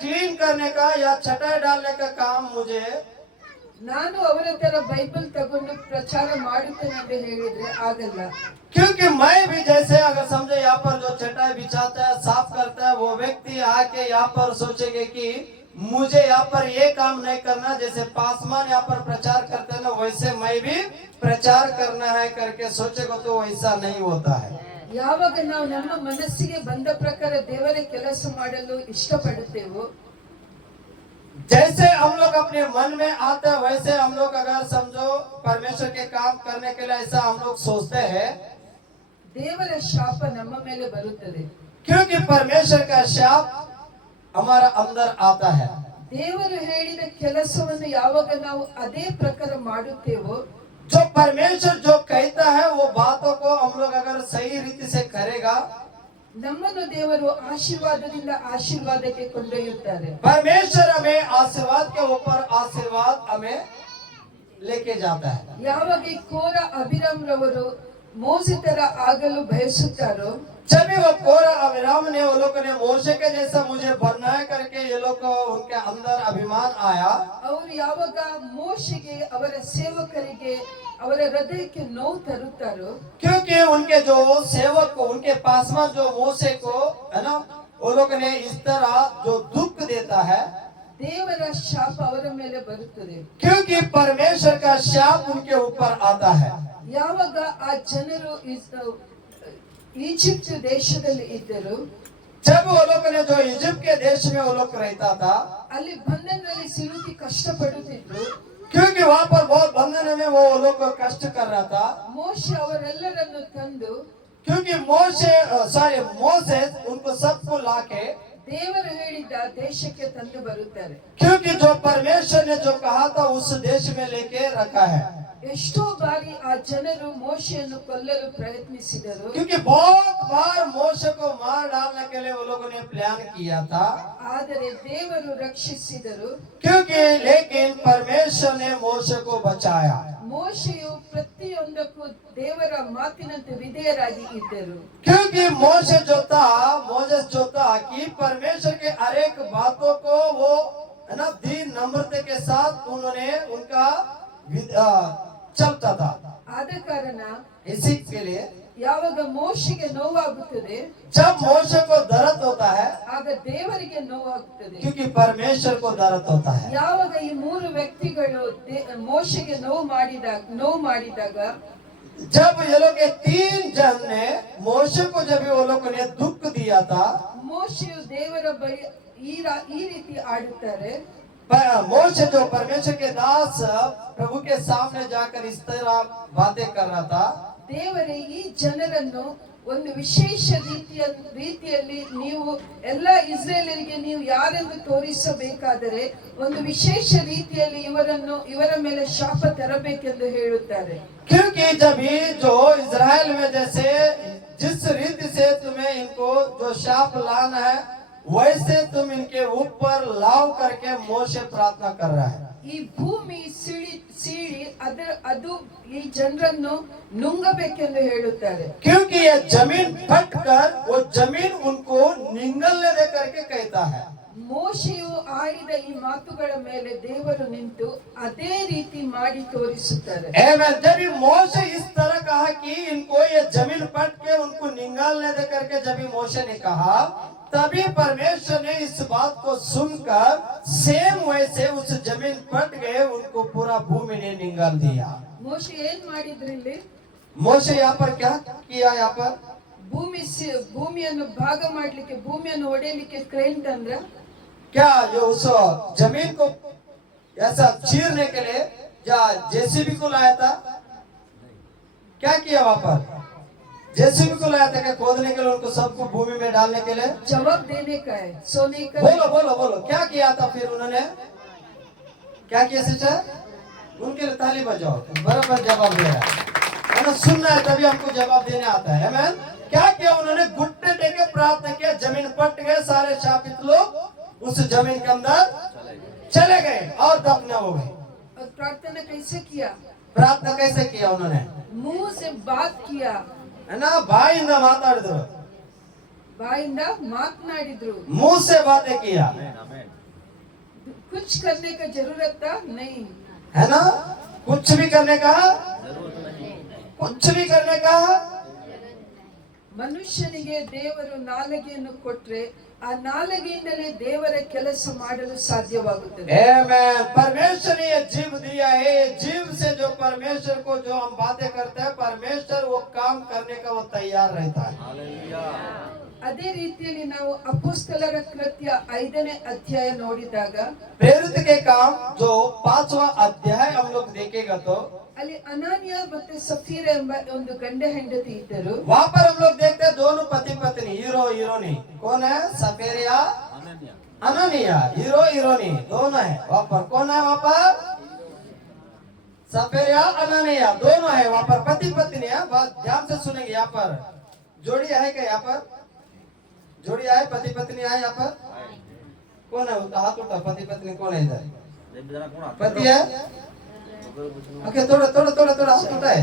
क्लीन करने का या छटाई डालने का काम मुझे, ನಾನು ಅವರ ತರ ಬೈಬಲ್ ತಗೊಂಡು ಪ್ರಚಾರ ಮಾಡುತ್ತೇನೆ ಅಂತ ಹೇಳಿದ್ರೆ ಆಗಲ್ಲ. क्योंकि मैं भी जैसे अगर समझे यहाँ पर जो चटाई बिछाता है, साफ करता है, वो व्यक्ति आके यहाँ पर सोचेंगे कि मुझे यहाँ पर ये काम नहीं करना, जैसे पासवान यहाँ पर प्रचार करते हैं ना वैसे मैं भी प्रचार करना है करके सोचेगा तो वैसा नहीं होता है। ಯಾವಾಗ ನಾವು ನಮ್ಮ ಮನಸ್ಸಿಗೆ ಬಂದ ಪ್ರಕಾರ ದೇವರ ಕೆಲಸ ಮಾಡಲು ಇಷ್ಟಪಡುತ್ತೇವೋ, जैसे हम लोग अपने मन में आता है वैसे हम लोग अगर समझो परमेश्वर के काम करने के लिए ऐसा हम लोग सोचते हैं, ದೇವರ ಶಾಪ ನಮ್ಮ ಮೇಲೆ ಬರುತ್ತದೆ. क्योंकि परमेश्वर का शाप हमारा अंदर आता है। ದೇವರು ಹೇಳಿದ ಕೆಲಸವನ್ನು ಯಾವಾಗ ನಾವು ಅದೇ ಪ್ರಕಾರ ಮಾಡುತ್ತೇವೋ, जो परमेश्वर जो कहता है वो बातों को हम लोग अगर सही रीति से करेगा, ನಮ್ಮನ್ನು ದೇವರು ಆಶೀರ್ವಾದದಿಂದ ಆಶೀರ್ವಾದಕ್ಕೆ ಕೊಂಡೊಯ್ಯುತ್ತಾರೆ. परमेश्वर हमें आशीर्वाद के ऊपर आशीर्वाद हमें लेके जाता है। ಯಾವಾಗ ಈ ಕೋರ ಅಭಿರಾಮ್ ರವರು ಮೋಸೆ ತರ ಆಗಲು ಬಯಸುತ್ತಾರೋ, जब भी वो कोरा अभिराम ने वो लोग ने मोशे के जैसा मुझे बनना है करके ये लोग को उनके अंदर अभिमान आया, ಅವರು ಯಾವಾಗ ಮೋಶೆಗೆ ಅವರ ಸೇವಕರಿಗೆ ಅವರ ಹೃದಯಕ್ಕೆ ನೋವು ತರುತ್ತಾರೋ, क्योंकि उनके जो सेवक को उनके पासवान जो मोशे को है ना वो लोग ने इस तरह जो दुख देता है, ದೇವರ ಶಾಪ ಅವರ ಮೇಲೆ ಬರುತ್ತದೆ. क्योंकि परमेश्वर का शाप उनके ऊपर आता है। ಯಾವಾಗ ಆ ಜನರು ಈಜಿಪ್ಟ್ ದೇಶದಲ್ಲಿ ಇದ್ದರು, जब वो लोग ने जो इजिप्ट के देश में वो लोग रहता था, ಅಲ್ಲಿ ಬಂಧನದಲ್ಲಿ ಸಿಲುಕಿ ಕಷ್ಟಪಡುತ್ತಿದ್ರು. क्योंकि वहाँ पर बहुत बंधन में वो लोग को कष्ट कर रहा था, ಮೋಶೆ ಅವರೆಲ್ಲರನ್ನು ತಂದು क्योंकि मोसेस उनको सबको लाके, ದೇವರು ಹೇಳಿದ್ದ ದೇಶಕ್ಕೆ ತಂದು ಬರುತ್ತಾರೆ. क्योंकि जो परमेश्वर ने जो कहा था उस देश में लेके रखा है। ಎಷ್ಟೋ ಬಾರಿ ಆ ಜನರು ಮೋಶೆಯನ್ನು ಕೊಲ್ಲಲು ಪ್ರಯತ್ನಿಸಿದರು. क्योंकि बहुत बार मोशे को मार डालने के लिए वो लोगों ने प्लान किया था, ಆದರೆ ದೇವರು ರಕ್ಷಿಸಿದರು. क्योंकि लेकिन परमेश्वर ने मोशे को बचाया। ಮೋಶೆಯು ಪ್ರತಿಯೊಂದಕ್ಕೂ ದೇವರ ಮಾತಿನಂತೆ ವಿಧೇಯರಾಗಿ ಇದ್ದರು. क्योंकि मोशे मोसेस जो था कि परमेश्वर के हर एक बातों को वो है ना दीन नम्रता के साथ उन्होंने उनका चलता था। ಆದ ಕಾರಣ इसी के लिए ಯಾವಾಗ ಮೋಶೆಗೆ ನೋವಾಗುತ್ತದೆ, जब मोशे को दर्द होता है, ಆಗ ದೇವರಿಗೆ ನೋವಾಗುತ್ತದೆ. क्योंकि परमेश्वर को दर्द होता है। ಯಾವಾಗ ಈ ಮೂರು ವ್ಯಕ್ತಿಗಳು ಮೋಶೆಗೆ ನೋವು ಮಾಡಿದಾಗ जब ये लोग के 3 जन ने मोशे को जब वो लोग ने दुख दिया था, ಮೋಶೆಯು ದೇವರ ಬಳಿ ಈ ರೀತಿ ಆಡುತ್ತಾರೆ. मोशे जो परमेश्वर के दास प्रभु के सामने जाकर इस तरह बातें कर रहा था, ದೇವರೇ ಈ ಜನರನ್ನು ಒಂದು ವಿಶೇಷ ರೀತಿಯಲ್ಲಿ ನೀವು ಎಲ್ಲ ಇಸ್ರೇಲರಿಗೆ ನೀವು ಯಾರೆಂದು ತೋರಿಸಬೇಕಾದರೆ ಒಂದು ವಿಶೇಷ ರೀತಿಯಲ್ಲಿ ಇವರ ಮೇಲೆ ಶಾಪ ತರಬೇಕೆಂದು ಹೇಳುತ್ತಾರೆ. क्योंकि जब ये जो इज़राइल में जैसे जिस रीति से तुम्हें इनको जो शाप लाना है वैसे तुम इनके ऊपर लाव करके मोशे प्रार्थना कर रहा है। ಈ ಭೂಮಿ ಸೀಳಿ ಅದು ಈ ಜನರನ್ನು ನುಂಗಬೇಕೆಂದು ಹೇಳುತ್ತಾರೆ. क्योंकि ये जमीन फट कर वो जमीन उनको निगलने दे करके कहता है। ಮೋಶೆಯು ಆಡಿದ ಈ ಮಾತುಗಳ ಮೇಲೆ ದೇವರು ನಿಂತು ಅದೇ ರೀತಿ ಮಾಡಿ ತೋರಿಸುತ್ತಾರೆ. जब मोशे इस तरह कहा कि इनको ये जमीन पट के उनको निगलने दे करके जब मोशे ने कहा, तभी परमेश्वर ने इस बात को सुनकर सेम वैसे उस जमीन पट गए, उनको पूरा भूमि ने निगल दिया। ಮೋಶೆ ಏನ್ ಮಾಡಿದ್ರು ಇಲ್ಲಿ? मोशे यहाँ पर क्या किया? यहाँ पर ಭೂಮಿಯನ್ನು ಭಾಗ ಮಾಡ್ಲಿಕ್ಕೆ, ಭೂಮಿಯನ್ನು ಒಡೆಯಲಿಕ್ಕೆ ಕ್ರೇನ್ ತಂದ್ರ. क्या जो उस जमीन को ऐसा चीरने के लिए क्या जेसीबी को लाया था? क्या किया वहां पर? जेसीबी को लाया था क्या खोदने के लिए, उनको सबको भूमि में डालने के लिए? जवाब देने का है, सोने का. बोलो बोलो बोलो, क्या किया था फिर उन्होंने? क्या किया सिस्टर? उनके लिए ताली बजाओ, बराबर जवाब दे रहा है ना. सुनना है तभी हमको जवाब देने आता है. आमीन. क्या किया उन्होंने? घुटने टेके प्रार्थना किया, जमीन पट गए, सारे शापित लोग उस जमीन के अंदर चले गए और दफना हो गए. और प्रार्थना कैसे किया? प्रार्थना कैसे किया उन्होंने? मुंह से बात किया, है ना, ಬಾಯಿಂದ ಮಾತಾಡಿದ್ರು, ಬಾಯಿಂದ ಮಾತನಾಡಿದ್ರು. मुंह से बातें किया, कुछ करने का जरूरत था नहीं. है ना. कुछ भी करने का, कुछ भी करने का. ಮನುಷ್ಯನಿಗೆ ದೇವರು ನಾಲಿಗೆಯನ್ನು ಕೊಟ್ರೆ ಆ ನಾಲಿಗೆಯಿಂದಲೇ ದೇವರ ಕೆಲಸ ಮಾಡಲು ಸಾಧ್ಯವಾಗುತ್ತದೆ. आमीन. परमेश्वर ने ये जीव दिया है, जीव से जो परमेश्वर को जो हम बातें करते हैं, परमेश्वर वो काम करने का वो तैयार रहता है. ಅದೇ ರೀತಿಯಲ್ಲಿ ನಾವು ಅಪೊಸ್ತಲರ ಕೃತ್ಯ 5ನೇ ಅಧ್ಯಾಯ ನೋಡಿದಾಗ प्रेरित के काम जो 5वां अध्याय हम लोग देखेगा तो ಅಲ್ಲಿ ಅನಾನಿಯ ಮತ್ತೆ ಸಫೀರ ಎಂಬ ಒಂದು ಗಂಡ ಹೆಂಡತಿ ಇದ್ದರು. वहां पर हम लोग देखते हैं दोनों पति पत्नी, हीरो हीरोनी. कौन है? सफेरिया, अनानिया. हीरो हीरोनी दोनों है वहां पर. कौन है वहां पर? सफेरिया, अनानिया दोनों है वहां पर, पति पत्नी है. बात ध्यान से सुनेंगे. यहाँ पर जोड़ी है क्या? यहाँ पर जोड़ी आए, पति पत्नी आए यहाँ पर. कौन है? उसका हाथ उठा. पति पत्नी कौन है इधर? पति है. ओके, थोड़ा थोड़ा थोड़ा थोड़ा हाथ उठा है.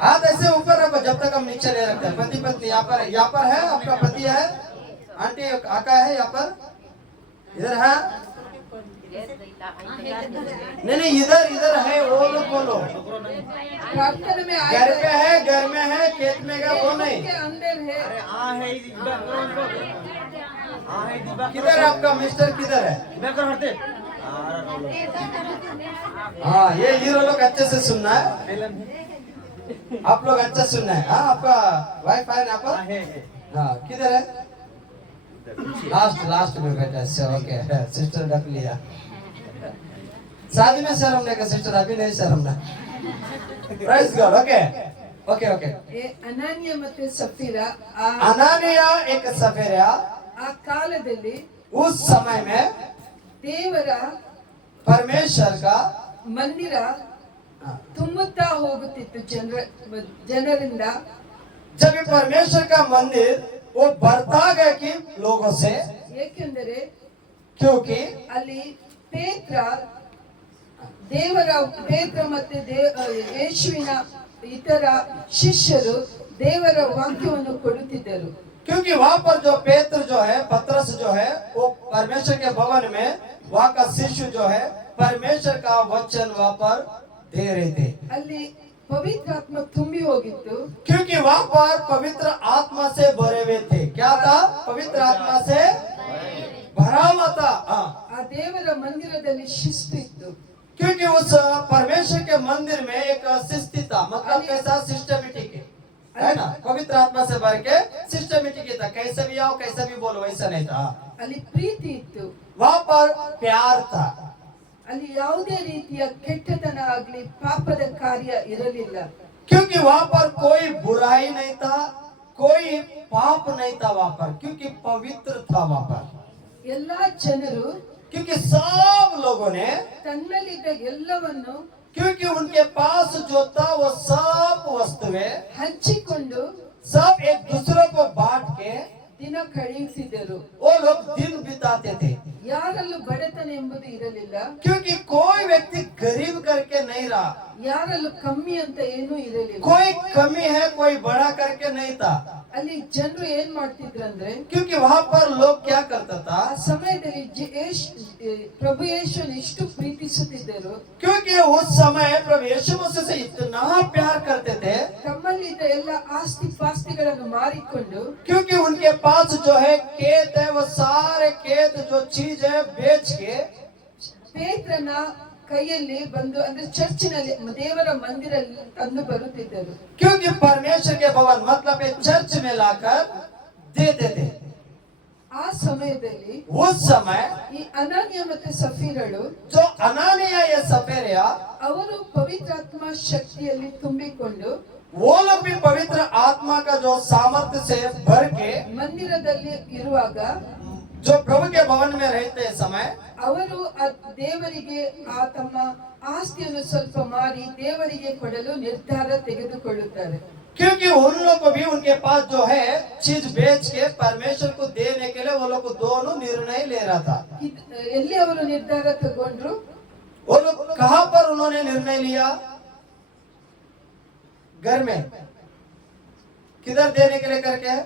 हाथ ऐसे ऊपर रखो जब तक हम नीचे नहीं रखते. पति पत्नी यहाँ पर है. आपका पति है, आंटी काका है यहाँ पर, इधर है. नहीं इधर है. वो लोग बोलो. ಪ್ರಾರ್ಥನೆ में आए घर पे है, घर में है, खेत में है, वो नहीं. के अंदर है. किधर है आपका मिस्टर? किधर है? हाँ, ये हीरो लोग अच्छे से सुनना है. आप लोग अच्छा सुनना है. हाँ, आपका वाइफ है यहाँ पर? हाँ, किधर है? लास्ट में बैठा है. ओके, सिस्टर ढक लिया. शादी में शर्म नहीं का सिस्टर, अभी नहीं शर्म ना. Praise God. Okay okay okay. Ananiya ಮತ್ತೆ ಸಫೀರ अनानिया एक सफेरिया ಆ ಕಾಲದಲ್ಲಿ उस समय में ದೇವರ परमेश्वर का ಮಂದಿರ ತುಂಬುತ್ತಾ ಹೋಗುತ್ತಿತ್ತು ಜನರಿಂದ. जब ये परमेश्वर का मंदिर वो बढ़ता गया कि लोगों से, ಏಕೆಂದರೆ क्योंकि ಅಲ್ಲಿ ಪೇತ್ರ ಮತ್ತೆ ಯೇಸುವಿನ ಇತರ ಶಿಷ್ಯರು ದೇವರ ವಾಕ್ಯವನ್ನು ಕೊಡುತ್ತಿದ್ದರು. क्योंकि वहाँ पर जो पेत्र जो है, पतरस जो है, वो परमेश्वर के भवन में वहाँ का शिष्य जो है परमेश्वर का वचन वहाँ पर दे रहे थे. ಅಲ್ಲಿ ಪವಿತ್ರ ಆತ್ಮ ತುಂಬಿ ಹೋಗಿತ್ತು. क्योंकि वहाँ पर पवित्र आत्मा से भरे हुए थे. क्या था? पवित्र आत्मा से भरा हुआ था. ಆ ದೇವರ ಮಂದಿರದಲ್ಲಿ ಶಿಸ್ತು ಇತ್ತು. क्योंकि उस परमेश्वर के मंदिर में एक शिस्ति था. मतलब कैसा? सिस्टमेटिक है ना. पवित्र आत्मा से भर के सिस्टमेटिक था. कैसे भी आओ, कैसे भी बोलो, वैसा नहीं था. ಅಲ್ಲಿ ಪ್ರೀತಿ ಇತ್ತು. वहाँ पर प्यार था. ಅಲ್ಲಿ ಯಾವುದೇ ರೀತಿಯ ಕೆಟ್ಟತನ ಆಗಲಿ ಪಾಪದ ಕಾರ್ಯ ಇರಲಿಲ್ಲ. क्योंकि वहाँ पर कोई बुराई नहीं था, कोई पाप नहीं था वहाँ पर. क्योंकि पवित्र था वहाँ पर. ಎಲ್ಲಾ ಜನರು क्योंकि सब लोगों ने, ತನ್ನಲ್ಲಿದ್ದ ಎಲ್ಲವನ್ನು क्योंकि उनके पास जो था वो सब वस्तुएं ಹಂಚಿಕೊಂಡು सब एक दूसरे को बांट के ದಿನ ಕಳೆಯುತ್ತಿದ್ದರು. वो लोग दिन बिताते थे. ಯಾರಲ್ಲೂ ಬಡತನ ಎಂಬುದು ಇರಲಿಲ್ಲ. क्योंकि कोई व्यक्ति गरीब करके नहीं रहा, ಯಾರಲ್ಲೂ ಕಮ್ಮಿ ಅಂತ ಏನೂ ಇರಲಿಲ್ಲ. कोई कमी है कोई बड़ा करके नहीं था. ಅಲ್ಲಿ ಜನರು ಏನ್ ಮಾಡ್ತಿದ್ರಂದ್ರೆ, क्योंकि वहाँ पर लोग क्या करता था, ಆ ಸಮಯದಲ್ಲಿ ಪ್ರಭು ಯೇಸುವನ್ನು ಇಷ್ಟು ಪ್ರೀತಿಸುತ್ತಿದ್ದರು. क्योंकि उस समय प्रभु यीशु मसीह से इतना प्यार करते थे, ತಮ್ಮಲ್ಲಿದ್ದ ಎಲ್ಲ ಆಸ್ತಿ ಪಾಸ್ತಿಗಳನ್ನು ಮಾರಿಕೊಂಡು क्योंकि उनके पास जो है खेत है, वो सारे खेत जो चीज है बेच के ಪೇತ್ರನ ಕೈಯಲ್ಲಿ ಬಂದು ಅಂದ್ರೆ ಚರ್ಚಿನಲ್ಲಿ ದೇವರ ಮಂದಿರ ತಂದು ಬರುತ್ತಿದ್ದರು. क्योंकि परमेश्वर के भवन मतलब एक चर्च में लाकर देते थे। ಆ ಸಮಯದಲ್ಲಿ उस समय ಈ ಅನಾನಿಯ ಮತ್ತು ಸಫೀರಳು जो अनानिया या सफेरिया ಅವರು पवित्रात्ಮ ಶಕ್ತಿಯಲ್ಲಿ ತುಂಬಿಕೊಂಡು वो लोग भी पवित्र आत्मा का जो सामर्थ्य से भर के ಮಂದಿರದಲ್ಲಿ ಇರುವಾಗ जो प्रभु के भवन में रहते समय ಅವರು ದೇವರಿಗೆ ತಮ್ಮ ಆಸ್ತಿಯನ್ನು ಸ್ವಲ್ಪ ಮಾರಿ ದೇವರಿಗೆ ಕೊಡಲು ನಿರ್ಧಾರ ತೆಗೆದುಕೊಳ್ಳುತ್ತಾರೆ. क्योंकि उन लोग को भी उनके पास जो है चीज बेच के परमेश्वर को देने के लिए वो लोग को दोनों निर्णय ले रहा था। ಎಲ್ಲಿ ಅವರು ನಿರ್ಧಾರ ತಗೊಂಡ್ರು? वो लोग कहां पर उन्होंने निर्णय लिया? घर में। किधर देने के लिए करके है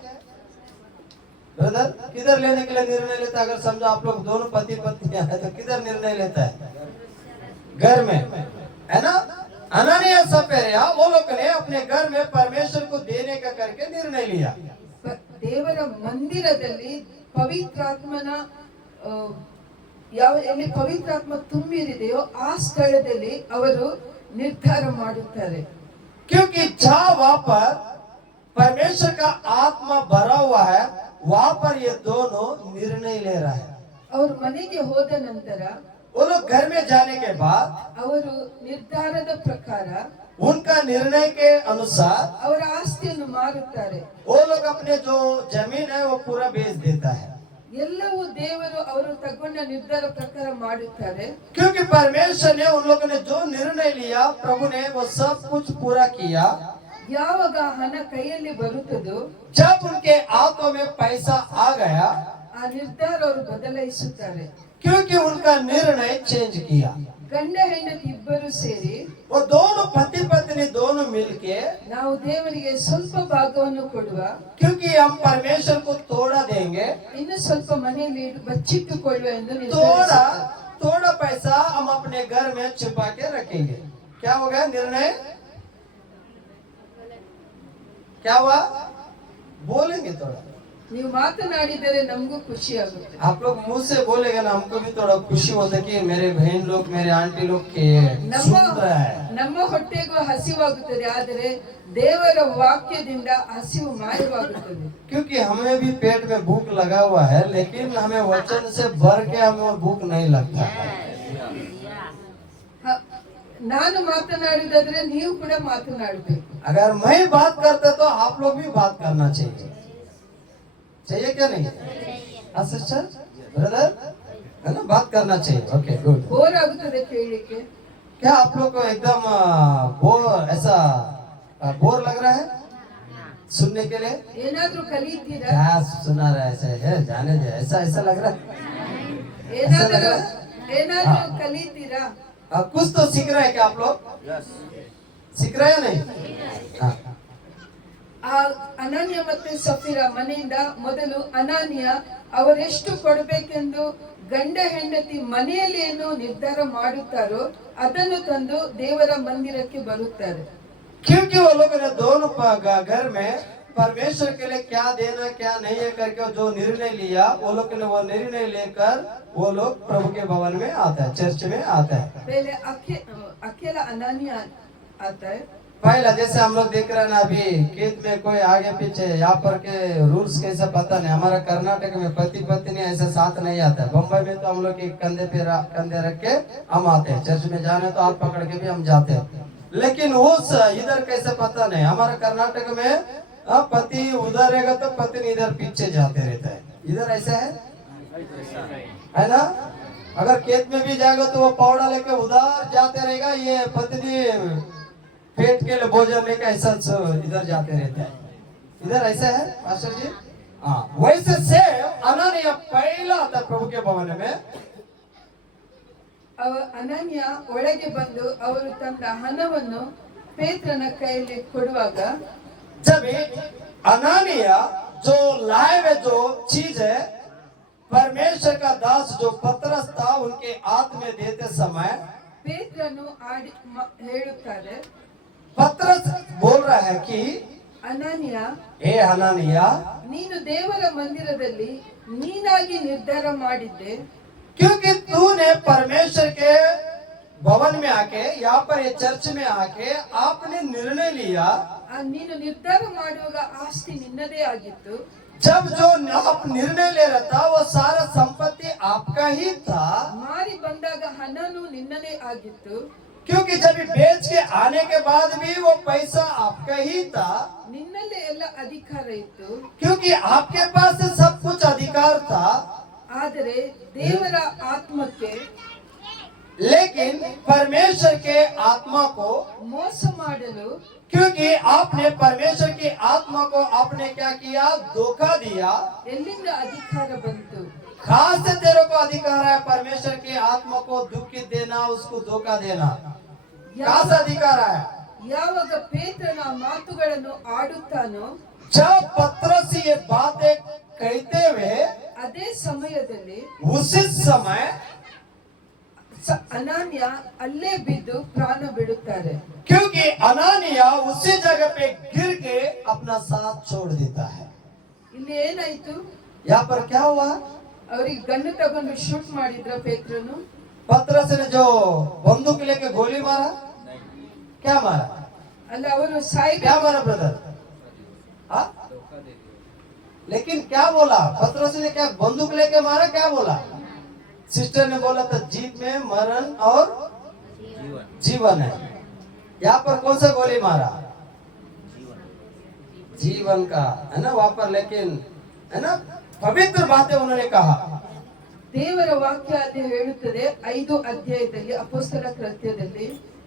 ब्रदर? किधर लेने के लिए निर्णय लेता है? अगर समझो आप लोग दोनों पति पत्नी है तो किधर निर्णय लेता है? घर में, है ना? अनानिया सफेरिया वो लोग ने अपने घर में परमेश्वर को देने का करके निर्णय लिया। ದೇವರ ಮಂದಿರದಲ್ಲಿ ಪವಿತ್ರಾತ್ಮನ ಯಾವ ಎಲ್ಲಿ ಪವಿತ್ರಾತ್ಮ ತುಂಬಿರಿದೆಯೋ ಆ ಸ್ಥಳದಲ್ಲಿ ಅವರು ನಿರ್ಧಾರ ಮಾಡುತ್ತಾರೆ. क्योंकि जहाँ वहाँ पर परमेश्वर का आत्मा भरा हुआ है वहाँ पर ये दोनों निर्णय ले रहा है। ಅವರು ಮನೆಗೆ ಹೋದ ನಂತರ वो लोग घर में जाने के बाद ಅವರು ನಿರ್ಧಾರದ ಪ್ರಕಾರ उनका निर्णय के अनुसार ಅವರ ಆಸ್ತಿಯನ್ನು ಮಾರುತ್ತಾರೆ. वो लोग अपने जो जमीन है वो पूरा बेच देता है। ಎಲ್ಲವೂ ದೇವರು ಅವರು ತಗೊಂಡ ನಿರ್ಧಾರ ಪ್ರಕಾರ ಮಾಡುತ್ತಾರೆ. क्योंकि परमेश्वर ने उन लोगों ने जो निर्णय लिया प्रभु ने वो सब कुछ पूरा किया। ಯಾವಾಗ ಹಣ ಕೈಯಲ್ಲಿ ಬರುತ್ತದೋ जब उनके हाथों में पैसा आ गया ಆ ನಿರ್ಧಾರ ಅವರು ಬದಲಾಯಿಸುತ್ತಾರೆ. क्योंकि उनका निर्णय चेंज किया। ಗಂಡ ಹೆಂಡತಿ ಇಬ್ಬರು ಸೇರಿ वो दोनों पति पत्नी दोनों मिलके ನಾವು ದೇವರಿಗೆ ಸ್ವಲ್ಪ ಭಾಗವನ್ನು ಕೊಡುವ, क्योंकि हम परमेश्वर को थोड़ा देंगे, ಇನ್ನು ಸ್ವಲ್ಪ ಮನೆಯಲ್ಲಿ ಬಚ್ಚಿಟ್ಟುಕೊಳ್ಳುವ ಎಂದು थोड़ा ನಿರ್ಧರಿಸುತ್ತಾರೆ. थोड़ा पैसा हम अपने घर में छुपा के रखेंगे। क्या हो गया निर्णय? क्या हुआ? बोलेंगे थोड़ा। ನೀವು ಮಾತನಾಡಿದರೆ ನಮಗೂ ಖುಷಿ ಆಗುತ್ತೆ. आप लोग मुंह से बोलेगा ना हमको भी थोड़ा खुशी होता है कि मेरे बहन लोग मेरे आंटी लोग के ನಮ್ಮ सुन रहा है। ನಮ್ಮ ಹೊಟ್ಟೆಗೂ ಹಸಿವಾಗುತ್ತದೆ, ಆದರೆ ದೇವರ ವಾಕ್ಯದಿಂದ ಹಸಿವು ಮಾಯವಾಗುತ್ತದೆ. क्योंकि हमें भी पेट में भूख लगा हुआ है लेकिन हमें वचन से भर के हमें भूख नहीं लगता है। ನಾನು ಮಾತನಾಡುವುದಾದ್ರೆ ನೀವು ಕೂಡ ಮಾತನಾಡಬೇಕು. अगर मैं बात करता तो आप लोग भी बात करना चाहिए। चाहिए क्या नहीं? सिस्टर ब्रदर है ना, बात करना चाहिए। Okay good. ಬೋರ್ ಆಗುತ್ತದೆ ಕೇಳಲಿಕ್ಕೆ. क्या आप लोग को एकदम बोर ऐसा बोर लग रहा है सुनने के लिए? ಏನಾದ್ರೂ ಕಲಿತೀರಾ? क्या सुना रहा है? ऐसा है जाने दे, ऐसा ऐसा लग रहा है। ಏನಾದ್ರೂ ಕಲಿತೀರಾ? कुछ तो सीख रहे हैं क्या आप लोग? सीख रहे हैं नहीं? हाँ। ಆ ಅನಾನಿಯ ಮತ್ತೆ ಸಫೀರ ಮನೆಯಿಂದ ಮೊದಲು ಅನಾನಿಯ ಅವರೆಷ್ಟು ಕೊಡಬೇಕೆಂದು ಗಂಡ ಹೆಂಡತಿ ಮನೆಯಲ್ಲಿ ಏನು ನಿರ್ಧಾರ ಮಾಡುತ್ತಾರೋ ಅದನ್ನು ತಂದು ದೇವರ ಮಂದಿರಕ್ಕೆ ಬರುತ್ತಾರೆ. क्योंकि वो लोग ने दोनों घर में परमेश्वर के लिए क्या देना क्या नहीं है करके जो निर्णय लिया वो लोग ने वो निर्णय लेकर वो लोग प्रभु के भवन में आता है, चर्च में आता है। पहले अकेला अनानिया आता है। पहला जैसे हम लोग देख रहे हैं ना अभी खेत में कोई आगे पीछे यहाँ पर के रूल्स कैसे पता नहीं। हमारा कर्नाटक में पति पत्नी ऐसे साथ नहीं आता है। बम्बई में तो हम लोग एक कंधे पे कंधे रख के हम आते हैं, चर्च में जाने तो हाथ पकड़ के भी हम जाते हैं। लेकिन उस इधर कैसे पता नहीं। हमारा कर्नाटक में पति उधर रहेगा तो पत्नी इधर पीछे जाते रहता है। इधर ऐसा है ना? अगर खेत में भी जाएगा तो वो पौड़ा लेके उधर जाते रहेगा, ये पत्नी पेट के लिए भोजन लेकर ऐसा इधर जाते रहते हैं। इधर ऐसा है मास्टर जी? हाँ, वैसे से अनानिया पहला आता प्रभु के भवन में। ಅನನ್ಯ ಒಳಗೆ ಬಂದು ಅವರು ತನ್ನ ಹಣವನ್ನು ಪೇತ್ರನ ಕೈಯಲ್ಲಿ ಕೊಡುವಾಗ जब अनानिया जो लाए हुए जो चीज है परमेश्वर का दास जो पतरस था उनके हाथ में देते समय ಪೇತ್ರನು ಹೇಳುತ್ತಾರೆ, पतरस बोल रहा है कि ಅನನ್ಯ हे हनानिया ನೀನು ದೇವರ ಮಂದಿರದಲ್ಲಿ ನೀನಾಗಿ ನಿರ್ಧಾರ ಮಾಡಿದ್ದೆ, क्योंकि तूने परमेश्वर के भवन में आके, यहाँ पर ये चर्च में आके आपने निर्णय लिया, ನೀನು ನಿರ್ಧಾರ ಮಾಡುವಾಗ ಆಸ್ತಿ ನಿನ್ನದೇ ಆಗಿತ್ತು. जब जो आप निर्णय ले रहा था वो सारा संपत्ति आपका ही था, ಮಾರಿ ಬಂದಾಗ ಹಣನು ನಿನ್ನದೇ ಆಗಿತ್ತು. क्योंकि जब ये बेच के आने के बाद भी वो पैसा आपका ही था, ನಿನ್ನಲ್ಲೇ ಎಲ್ಲ ಅಧಿಕಾರ ಇತ್ತು. क्योंकि आपके पास सब कुछ अधिकार था. ಆದರೆ ದೇವರ ಆತ್ಮಕ್ಕೆ लेकिन परमेश्वर के आत्मा को, ಮೋಸ ಮಾಡಲು क्योंकि आपने परमेश्वर की आत्मा को आपने क्या किया, धोखा दिया. ಎಲ್ಲಿಂದ ಅಧಿಕಾರ ಬಂತು? खास से तेरे को अधिकार है परमेश्वर की आत्मा को दुखी देना, उसको धोखा देना. खास अधिकार है. ಯಾವಾಗ ಪೇತ್ರನ ಆ ಮಾತುಗಳನ್ನು ಆಡುತ್ತಾನೋ जब पत्रस ये बातें कहते हुए ಅದೇ ಸಮಯದಲ್ಲಿ उसी समय ಅನಾನ್ಯ ಅಲ್ಲೇ ಬಿದ್ದು ಪ್ರಾಣ ಬಿಡುತ್ತಾರೆ. क्योंकि अनानिया उसी जगह पे गिर के अपना साथ छोड़ देता है. ಇಲ್ಲಿ ಏನಾಯ್ತು? यहाँ पर क्या हुआ? ಅವ್ರಿಗೆ ಗನ್ನು ತಗೊಂಡು ಶೂಟ್ ಮಾಡಿದ್ರ ಪೇತ್ರನು? पत्रस ने जो बंदूक लेके गोली मारा, क्या मारा? ಅಲ್ಲ, ಅವರು क्या ಸಾಯ್ಬೇಕು. मारा ब्रदर? हाँ? लेकिन क्या बोला पत्रस ने? क्या बंदूक लेके मारा? क्या बोला? सिस्टर ने बोला था जीत में मरण और जीवन है. यहाँ पर कौन सा गोली मारा? जीवन का है ना वहाँ पर. लेकिन है ना पवित्र बातें उन्होंने कहा. ದೇವರ ವಾಕ್ಯ ಅದು ಹೇಳುತ್ತದೆ 5 ಅಧ್ಯಾಯದಲ್ಲಿ ಅಪೊಸ್ತಲ ಕೃತ್ಯದಲ್ಲಿ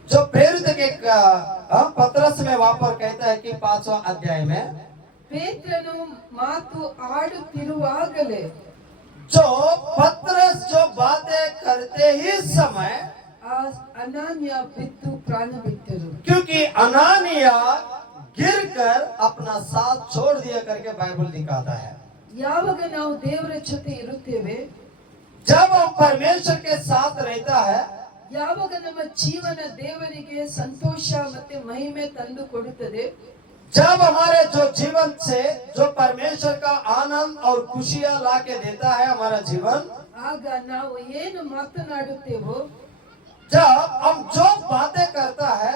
जो प्रेरित के पत्रस में वहाँ पर कहता है कि 5वां अध्याय में, ಪೇತ್ರನು ಮಾತು ಆಡುತ್ತಿರುವಾಗಲೇ जो पत्रस जो बातें करते ही समय, ಆ ಅನಾನ್ಯ ಬಿದ್ದು ಪ್ರಾಣ ಬಿಟ್ಟರು. क्योंकि अनानिया गिरकर अपना साथ छोड़ दिया करके बाइबल दिखाता है. ಯಾವಾಗ ನಾವು ದೇವರ ಜೊತೆ ಇರುತ್ತೇವೆ, जब हम परमेश्वर के साथ रहता है, ಯಾವಾಗ ನಮ್ಮ ಜೀವನ ದೇವರಿಗೆ ಸಂತೋಷ ಮತ್ತೆ ಮಹಿಮೆ ತಂದು ಕೊಡುತ್ತದೆ, जब हमारे जो जीवन से जो परमेश्वर का आनंद और खुशियां ला के देता है हमारा जीवन, ಆಗ ನಾವು ಏನು ಮಾತನಾಡುತ್ತೇವೋ जब हम जो बातें करता है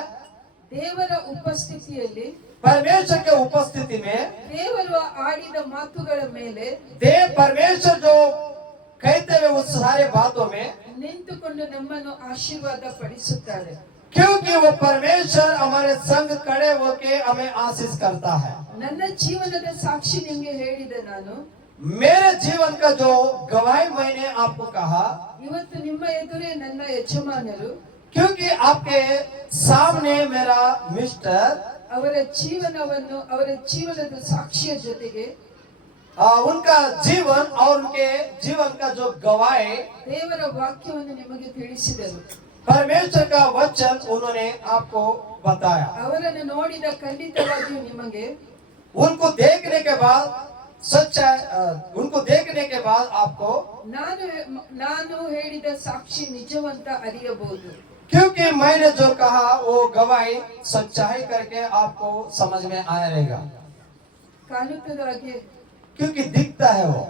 ದೇವರ ಉಪಸ್ಥಿತಿಯಲ್ಲಿ, परमेश्वर के उपस्थिति में, ದೇವರು ಆಡಿದ ಮಾತುಗಳ ಮೇಲೆ देव परमेश्वर जो कहते हुए उस सारे बातों में, ನಿಂತುಕೊಂಡು ನಮ್ಮನ್ನು ಆಶೀರ್ವಾದ ಪಡಿಸುತ್ತಾರೆ. क्योंकि वो परमेश्वर हमारे संग खड़े होके हमें आशीष करता है. ನನ್ನ ಜೀವನದ ಸಾಕ್ಷಿ ನಿಮ್ಗೆ ಹೇಳಿದೆ ನಾನು. मेरे जीवन का जो गवाही मैंने आपको कहा, ಇವತ್ತು ನಿಮ್ಮ ಎದುರೇ ನನ್ನ ಯಜಮಾನರು, क्योंकि आपके सामने मेरा मिस्टर ಅವರ ಜೀವನವನ್ನು, ಅವರ ಜೀವನದ ಸಾಕ್ಷಿಯ ಜೊತೆಗೆ उनका जीवन और उनके जीवन का जो गवाही, ದೇವರ ವಾಕ್ಯವನ್ನು ನಿಮಗೆ ತಿಳಿಸಿದರು. परमेश्वर का वचन उन्होंने आपको बताया. ಅವರನ್ನು ನೋಡಿದ ಖಂಡಿತವಾಗಿಯೂ ನಿಮಗೆ उनको देखने के बाद सच्चाई, उनको देखने के बाद आपको, ನಾನು ಹೇಳಿದ ಸಾಕ್ಷಿ ನಿಜವಂತ ಅರಿಯಬಹುದು. क्योंकि मैंने जो कहा वो गवाही सच्चाई करके आपको समझ में आया रहेगा. ಕಾಣುತ್ತದೆ ಹಾಗೆ क्योंकि दिखता है वो.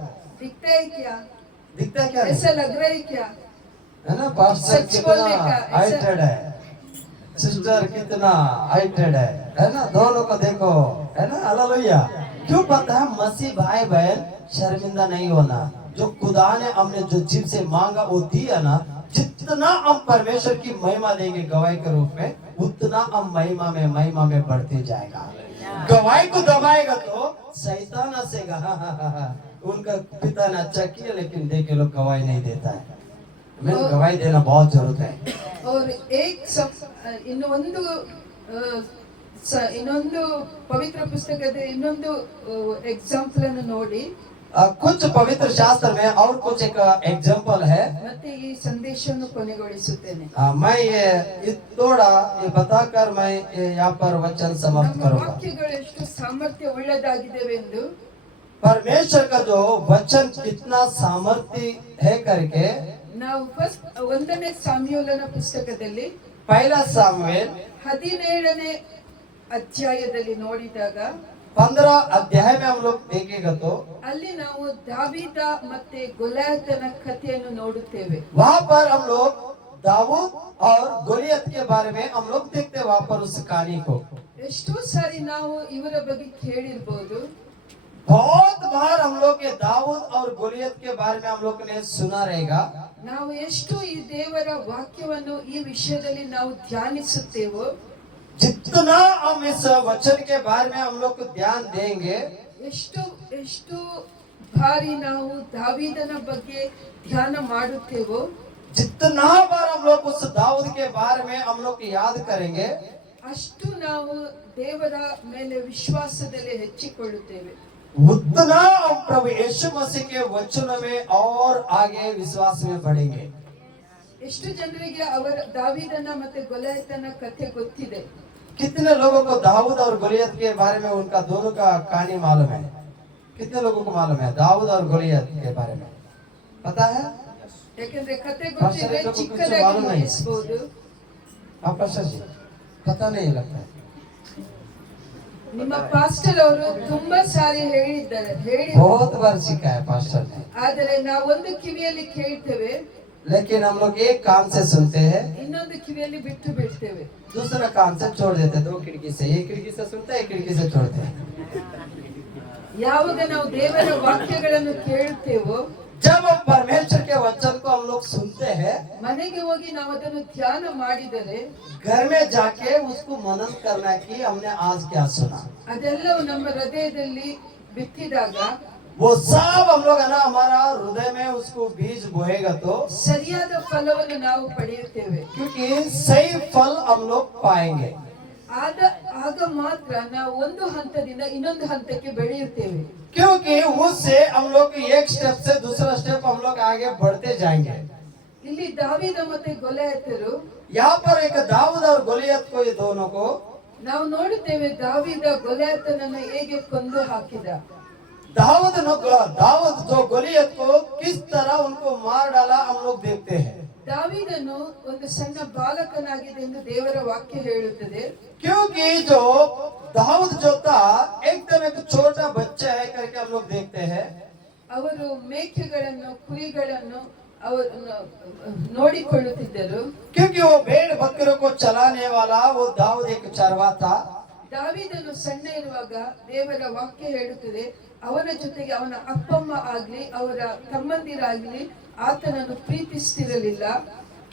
दिखता है क्या? दिखता है क्या? ऐसा लग रहा है क्या? है ना पास्टर सच बोलने कितना का, ऐसा- हाइटेड है, सिस्टर कितना हाइटेड है ना. दोनों को देखो, है ना. हालेलुया. क्यों पता है? मसीह भाई बहन शर्मिंदा नहीं होना. जो खुदा ने हमने जो जीव से मांगा वो दिया ना, जितना हम परमेश्वर की महिमा देंगे गवाही के रूप में, उतना हम महिमा में बढ़ते जाएगा. गवाही को दबाएगा तो शैतान हंसेगा. उनका पिता ने अच्छा किया, लेकिन देखे लोग गवाही नहीं देता है. हमें गवाही देना बहुत जरूरत है. और एक ಇನ್ನೊಂದು ಪವಿತ್ರ ಪುಸ್ತಕದ ಇನ್ನೊಂದು ಎಕ್ಸಾಂಪಲ್ ಅನ್ನು ನೋಡಿ कुछ पवित्र शास्त्र में और कुछ एक एग्जाम्पल है. ಮತ್ತೆ ಈ ಸಂದೇಶವನ್ನು ಕೊನೆಗೊಳಿಸುತ್ತೇನೆ. मैं ये थोड़ा ये बताकर मैं यहाँ पर वचन समाप्त ನಮ್ಮ करूंगा. ವಾಕ್ಯಗಳು ಎಷ್ಟು ಸಾಮರ್ಥ್ಯ ಉಳ್ಳದಾಗಿದೆವೆಂದು परमेश्वर का जो वचन कितना सामर्थ्य है करके ನಾವು ಫಸ್ಟ್ 1ನೇ ಸಾಮ್ಯುಯೇಲನ ಪುಸ್ತಕದಲ್ಲಿ पहला सामुएल 17ನೇ ಅಧ್ಯಾಯದಲ್ಲಿ ನೋಡಿದಾಗ 15 अध्याय में हम लोग देखेगा तो ಅಲ್ಲಿ ನಾವು ದಾವೀದ ಮತ್ತೆ ಗೊಲ್ಯಾತನ ಕಥೆಯನ್ನು ನೋಡುತ್ತೇವೆ. वहाँ पर हम लोग दाऊद और गोलियत के बारे में हम लोग देखते हैं वहां पर उस कहानी को। ಎಷ್ಟೋ ಸಾರಿ ನಾವು ಇವರ ಬಗ್ಗೆ ಕೇಳಿರ್ಬೋದು. बहुत बार हम लोग के दाऊद और गोलियत के बारे में हम लोग ने सुना रहेगा। ನಾವು ಎಷ್ಟು ಈ ದೇವರ ವಾಕ್ಯವನ್ನು ಈ ವಿಷಯದಲ್ಲಿ ನಾವು ಧ್ಯಾನಿಸುತ್ತೇವೋ, जितना हम इस वचन के बारे में हम लोग को ध्यान देंगे, ಎಷ್ಟು ಎಷ್ಟು ಬಾರಿ ನಾವು ದಾವೀದನ ಬಗ್ಗೆ ಧ್ಯಾನ ಮಾಡುತ್ತೇವೋ, जितना बार हम लोग उस दाऊद के बारे में हम लोग याद करेंगे, ಅಷ್ಟು ನಾವು ದೇವರ ಮೇಲೆ ವಿಶ್ವಾಸದಲ್ಲಿ ಹೆಚ್ಚಿಕೊಳ್ಳುತ್ತೇವೆ. उतना हम प्रभु यीशु मसीह के वचनों में और आगे विश्वास में बढ़ेंगे। ಎಷ್ಟು ಜನರಿಗೆ ಅವರ ದಾವೀದನ ಮತ್ತೆ ಗೊಲಿಯಾತನ ಕಥೆ ಗೊತ್ತಿದೆ? कितने लोगों को दाऊद और गोलियत के बारे में उनका दोनों का कहानी मालूम है? कितने लोगों को मालूम है दाऊद और गोलियत के बारे में? पता है? ಯಾಕಂದ್ರೆ ಕಥೆ ಗೊತ್ತಿದ್ರೆ ಚಿಕ್ಕದಾಗಿ ಮುಗಿಸಬಹುದು. आपका जी पता नहीं लगता है। ನಿಮ್ಮ ಪಾಸ್ಟರ್ ಅವರು ತುಂಬಾ ಸಾರಿ ಹೇಳಿದ್ದಾರೆ, बहुत बार सीखा है पास्टर ने, ಆದರೆ ನಾವು ಒಂದು ಕಿವಿಯಲ್ಲಿ ಕೇಳ್ತೇವೆ, लेकिन हम लोग एक कान से सुनते हैं, ಇನ್ನೊಂದು ಕಿವಿಯಲ್ಲಿ ಬಿಟ್ಟು ಬಿಡ್ತೇವೆ. दूसरा कान से छोड़ देते हैं। दो खिड़की से, एक खिड़की से सुनते हैं, एक खिड़की से छोड़ते हैं। ಯಾವಾಗ ನಾವು ದೇವರ ವಾಕ್ಯಗಳನ್ನು ಕೇಳುತ್ತೇವೋ, जब हम परमेश्वर के वचन को हम लोग सुनते हैं, ಮನೆಗೆ ಹೋಗಿ ನಾವು ಅದನ್ನು ಧ್ಯಾನ ಮಾಡಿದರೆ घर में जाके उसको मनन करना कि हमने आज क्या सुना। ಅದೆಲ್ಲವೂ ನಮ್ಮ ಹೃದಯದಲ್ಲಿ ಬಿತ್ತಿದಾಗ वो सब हम लोग है ना हमारा हृदय में उसको बीज बोएगा तो, ಸರಿಯಾದ ಫಲವನ್ನು ನಾವು ಪಡೆಯುತ್ತೇವೆ. क्योंकि सही फल हम लोग पाएंगे। ಆಗ ಮಾತ್ರ ನಾವು ಒಂದು ಹಂತದಿಂದ ಇನ್ನೊಂದು ಹಂತಕ್ಕೆ ಬೆಳೆಯುತ್ತೇವೆ. क्योंकि उससे हम लोग एक स्टेप से दूसरा स्टेप हम लोग आगे बढ़ते जाएंगे। ಇಲ್ಲಿ ದಾವೀದ ಮತ್ತೆ ಗೊಲಿಯಾತರು, यहाँ पर एक दाऊद और गोलियत को, ये दोनों को ನಾವು ನೋಡುತ್ತೇವೆ ದಾವೀದ ಗೊಲಿಯಾತನನ್ನು ಹೇಗೆ ಕೊಂದು ಹಾಕಿದ. दाऊद जो गोलियत को किस तरह उनको मार डाला हम लोग देखते हैं। ದಾವೀದನು ಒಂದು ಸಣ್ಣ ಬಾಲಕನಾಗಿದೆ ಎಂದು ದೇವರ ವಾಕ್ಯ ಹೇಳುತ್ತದೆ. क्योंकि जो दाऊद जो था एकदम एक छोटा बच्चा है करके हम लोग देखते हैं। ಅವರು ಮೇಕೆಗಳನ್ನು ಕುರಿಗಳನ್ನು ಅವರು ನೋಡಿಕೊಳ್ಳುತ್ತಿದ್ದರು. क्योंकि वो भेड़ बकरों को चलाने वाला वो दाऊद एक चरवा था। ದಾವೀದನು ಸಣ್ಣ ಇರುವಾಗ ದೇವರ ವಾಕ್ಯ ಹೇಳುತ್ತದೆ, ಅವನ ಜೊತೆಗೆ ಅವನ ಅಪ್ಪಮ್ಮ ಆಗ್ಲಿ ಅವರ ತಮ್ಮಂದಿರಾಗ್ಲಿ ಆತನನ್ನು ಪ್ರೀತಿಸ್ತಿರಲಿಲ್ಲ.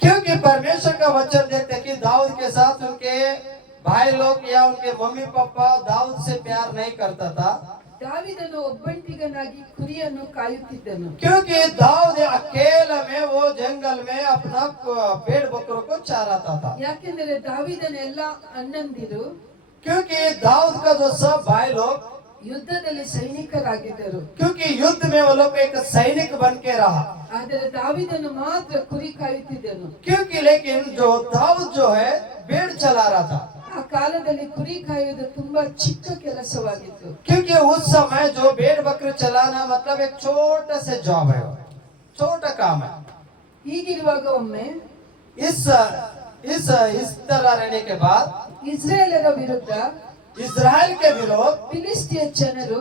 क्योंकि परमेश्वर का वचन देखते कि दाऊद के साथ उनके भाई लोग या उनके मम्मी पापा दाऊद से प्यार नहीं करता था। ದಾವೀದನು ಒಬ್ಬಂಟಿಗನಾಗಿ ಕುರಿಯನ್ನು ಕಾಯುತ್ತಿದ್ದನು. क्योंकि दाऊद अकेले में वो जंगल में अपना भेड़ बकरों को चराता था। ಯಾಕೆಂದರೆ ದಾವೀದನ ಎಲ್ಲ ಅಣ್ಣಂದಿರು क्योंकि दाऊद का जो सब भाई लोग ಯುದ್ಧದಲ್ಲಿ ಸೈನಿಕರಾಗಿದ್ದರು. क्योंकि युद्ध में वो लोग एक सैनिक बन के रहा। ಆದರೆ ದಾವೀದನು ಮಾತ್ರ ಕುರಿ ಕಾಯುತ್ತಿದ್ದನು. क्योंकि लेकिन जो दाऊद जो है भेड़ चला रहा था। ಆ ಕಾಲದಲ್ಲಿ ಕುರಿ ಕಾಯುವುದು ತುಂಬಾ ಚಿಕ್ಕ ಕೆಲಸವಾಗಿತ್ತು. क्योंकि उस समय जो भेड़ बकरी चलाना मतलब एक छोटा सा जॉब है, छोटा काम है। ಹೀಗಿರುವಾಗ ಒಮ್ಮೆ इस तरह रहने के बाद ಇಸ್ರೇಲರ ವಿರುದ್ಧ इजराइल के विरोध ಫಿಲಿಸ್ತಿಯ ಜನರು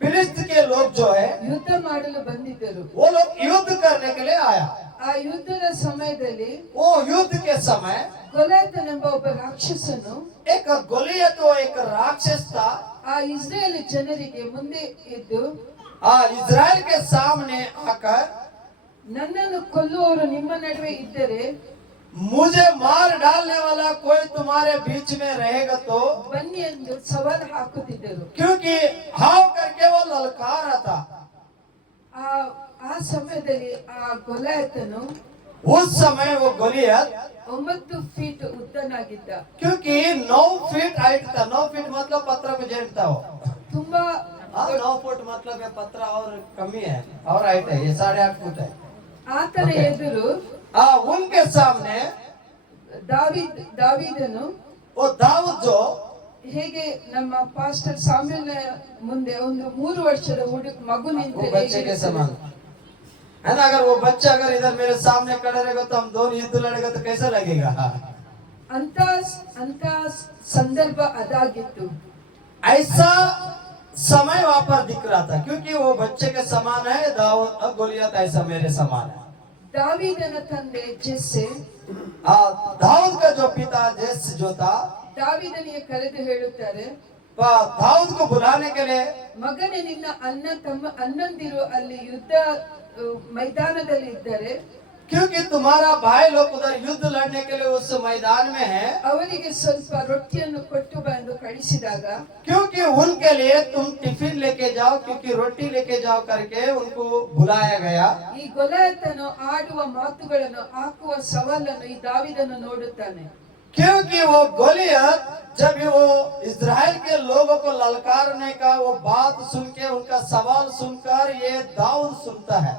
फिलिस्तीन के लोग जो है ಯುದ್ಧ ಮಾಡಲು ಬಂದಿದ್ದರು. वो लोग युद्ध करने के लिए आया। ಆ ಯುದ್ಧದ ಸಮಯದಲ್ಲಿ वो युद्ध के समय ಗೊಲಿಯಾತನೆಂಬ ಒಬ್ಬ ರಾಕ್ಷಸನು एक गोलियत वो एक राक्षस था। ಆ ಇಸ್ರೇಲ್ ಜನರಿಗೆ ಮುಂದೆ ಇದ್ದು, इजराइल के सामने आकर ನನ್ನನ್ನು ಕೊಲ್ಲುವವರು ನಿಮ್ಮ ನಡುವೆ ಇದ್ದರೆ मुझे मार डालने वाला कोई तुम्हारे बीच में रहेगा तो, ಬನ್ನಿ ಎಂದು ಸವಾಲು ಹಾಕುತ್ತಿದ್ದರು. क्योंकि हाव करके वो ललकारा था। ಆ ಸಮಯದಲ್ಲಿ ಆ ಗೊಲಿಯಾತನು उस समय वो गोलियत 9 ಫೀಟ್ ಉದ್ದನಾಗಿದ್ದ. क्योंकि 9 फीट हाइट था। 9 फीट मतलब पत्थर को जेंटता हो। ತುಂಬಾ 9 फुट मतलब ये पत्थर और कमी है और हाइट है, ये 8.5 फुट है। ಆತನ ಎದುರು उनके सामने ದಾವೀದನು वो दाऊद जो ಹೇಗೆ ನಮ್ಮ ಪಾಸ್ಟರ್ ಸಾಮ್ಯಲ್ ಮುಂದೆ ಒಂದು 3 ವರ್ಷದ ಮಗು वो ನಿಂತರೆ बच्चे के समान है ना। अगर वो बच्चा अगर इधर मेरे सामने खड़े रहेगा तो हम दोनों युद्ध लड़ेगा तो कैसा लगेगा। ಅಂತ ಸಂದರ್ಭ ಅದಾಗಿತ್ತು. ऐसा समय वहां पर दिख रहा था, क्योंकि वो बच्चे के समान है दाऊद और गोलियत ऐसा मेरे समान है। ದಾವೀದನ ತಂದೆ ಜೆಸ್ಸೆ दाऊद का जो पिता जेस जो था, ದಾವೀದನಿಗೆ ಕರೆದು ಹೇಳುತ್ತಾರೆ, दाऊद को बुलाने के लिए, ಮಗನೇ ನಿನ್ನ ಅಣ್ಣಂದಿರು ಅಲ್ಲಿ ಯುದ್ಧ ಮೈದಾನದಲ್ಲಿ ಇದ್ದರೆ क्योंकि तुम्हारा भाई लोग उधर युद्ध लड़ने के लिए उस मैदान में है, ಅವರಿಗೆ ಸ್ವಲ್ಪ ರೊಟ್ಟಿಯನ್ನು ಕೊಟ್ಟು ಬಂದು ಕಳಿಸಿದಾಗ क्योंकि उनके लिए तुम टिफिन लेके जाओ, क्योंकि रोटी लेके जाओ करके उनको बुलाया गया। ಈ ಗೊಲಾಯತನು ಆಡುವ ಮಾತುಗಳನ್ನು ಹಾಕುವ ಸವಾಲನ್ನು ಈ ದಾವೀದನು ನೋಡುತ್ತಾನೆ. क्योंकि वो गोलियत जब वो इस्राएल के लोगों को ललकारने का वो बात सुन के, उनका सवाल सुनकर ये दाऊद सुनता है।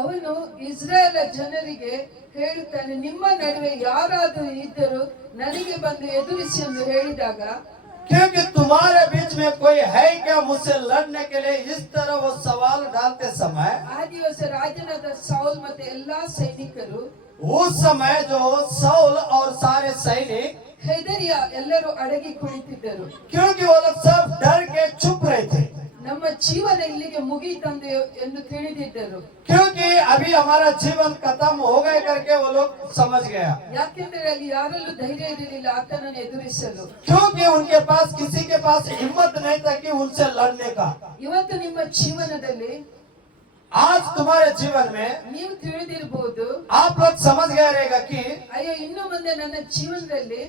ಅವನು ಇಸ್ರಾಯೇಲ್ ಜನರಿಗೆ ಹೇಳುತ್ತಾನೆ, ನಿಮ್ಮ ನಡುವೆ ಯಾರಾದರೂ ಇದ್ದರೂ ನನಗೆ ಬಂದು ಎದುರಿಸಿ ಎಂದು ಹೇಳಿದಾಗ, क्योंकि तुम्हारे बीच में कोई है क्या मुझसे लड़ने के लिए, इस तरह वो सवाल डालते समय ಆ ದಿವಸ ರಾಜನಾದ ಸೌಲ್ ಮತ್ತೆ ಎಲ್ಲಾ ಸೈನಿಕರು उस समय जो सौल और सारे सैनिक, ಹೆದರಿಯ ಎಲ್ಲರೂ ಅಡಗಿ ಕುಳಿತಿದ್ದರು. क्योंकि वो लोग सब डर के चुप रहे थे, ನಮ್ಮ ಜೀವನ ಇಲ್ಲಿಗೆ ಮುಗಿತಂದೆ ಎಂದು ತಿಳಿದಿದ್ದರು. क्योंकि अभी हमारा जीवन खत्म हो गए करके वो लोग समझ गया। ಯಾಕೆಂದರೆ ಅಲ್ಲಿ ಯಾರಲ್ಲೂ ಧೈರ್ಯ ಇರಲಿಲ್ಲ ಆತನನ್ನು ಎದುರಿಸಲು. क्योंकि उनके पास किसी के पास हिम्मत नहीं था कि उनसे लड़ने का। ಇವತ್ತು ನಿಮ್ಮ ಜೀವನದಲ್ಲಿ आज तुम्हारे जीवन में ನೀವು ತಿಳಿದಿರಬಹುದು, आप लोग समझ गए रहेगा कि ಅಯ್ಯೋ ಇನ್ನು ಮುಂದೆ ನನ್ನ ಜೀವನದಲ್ಲಿ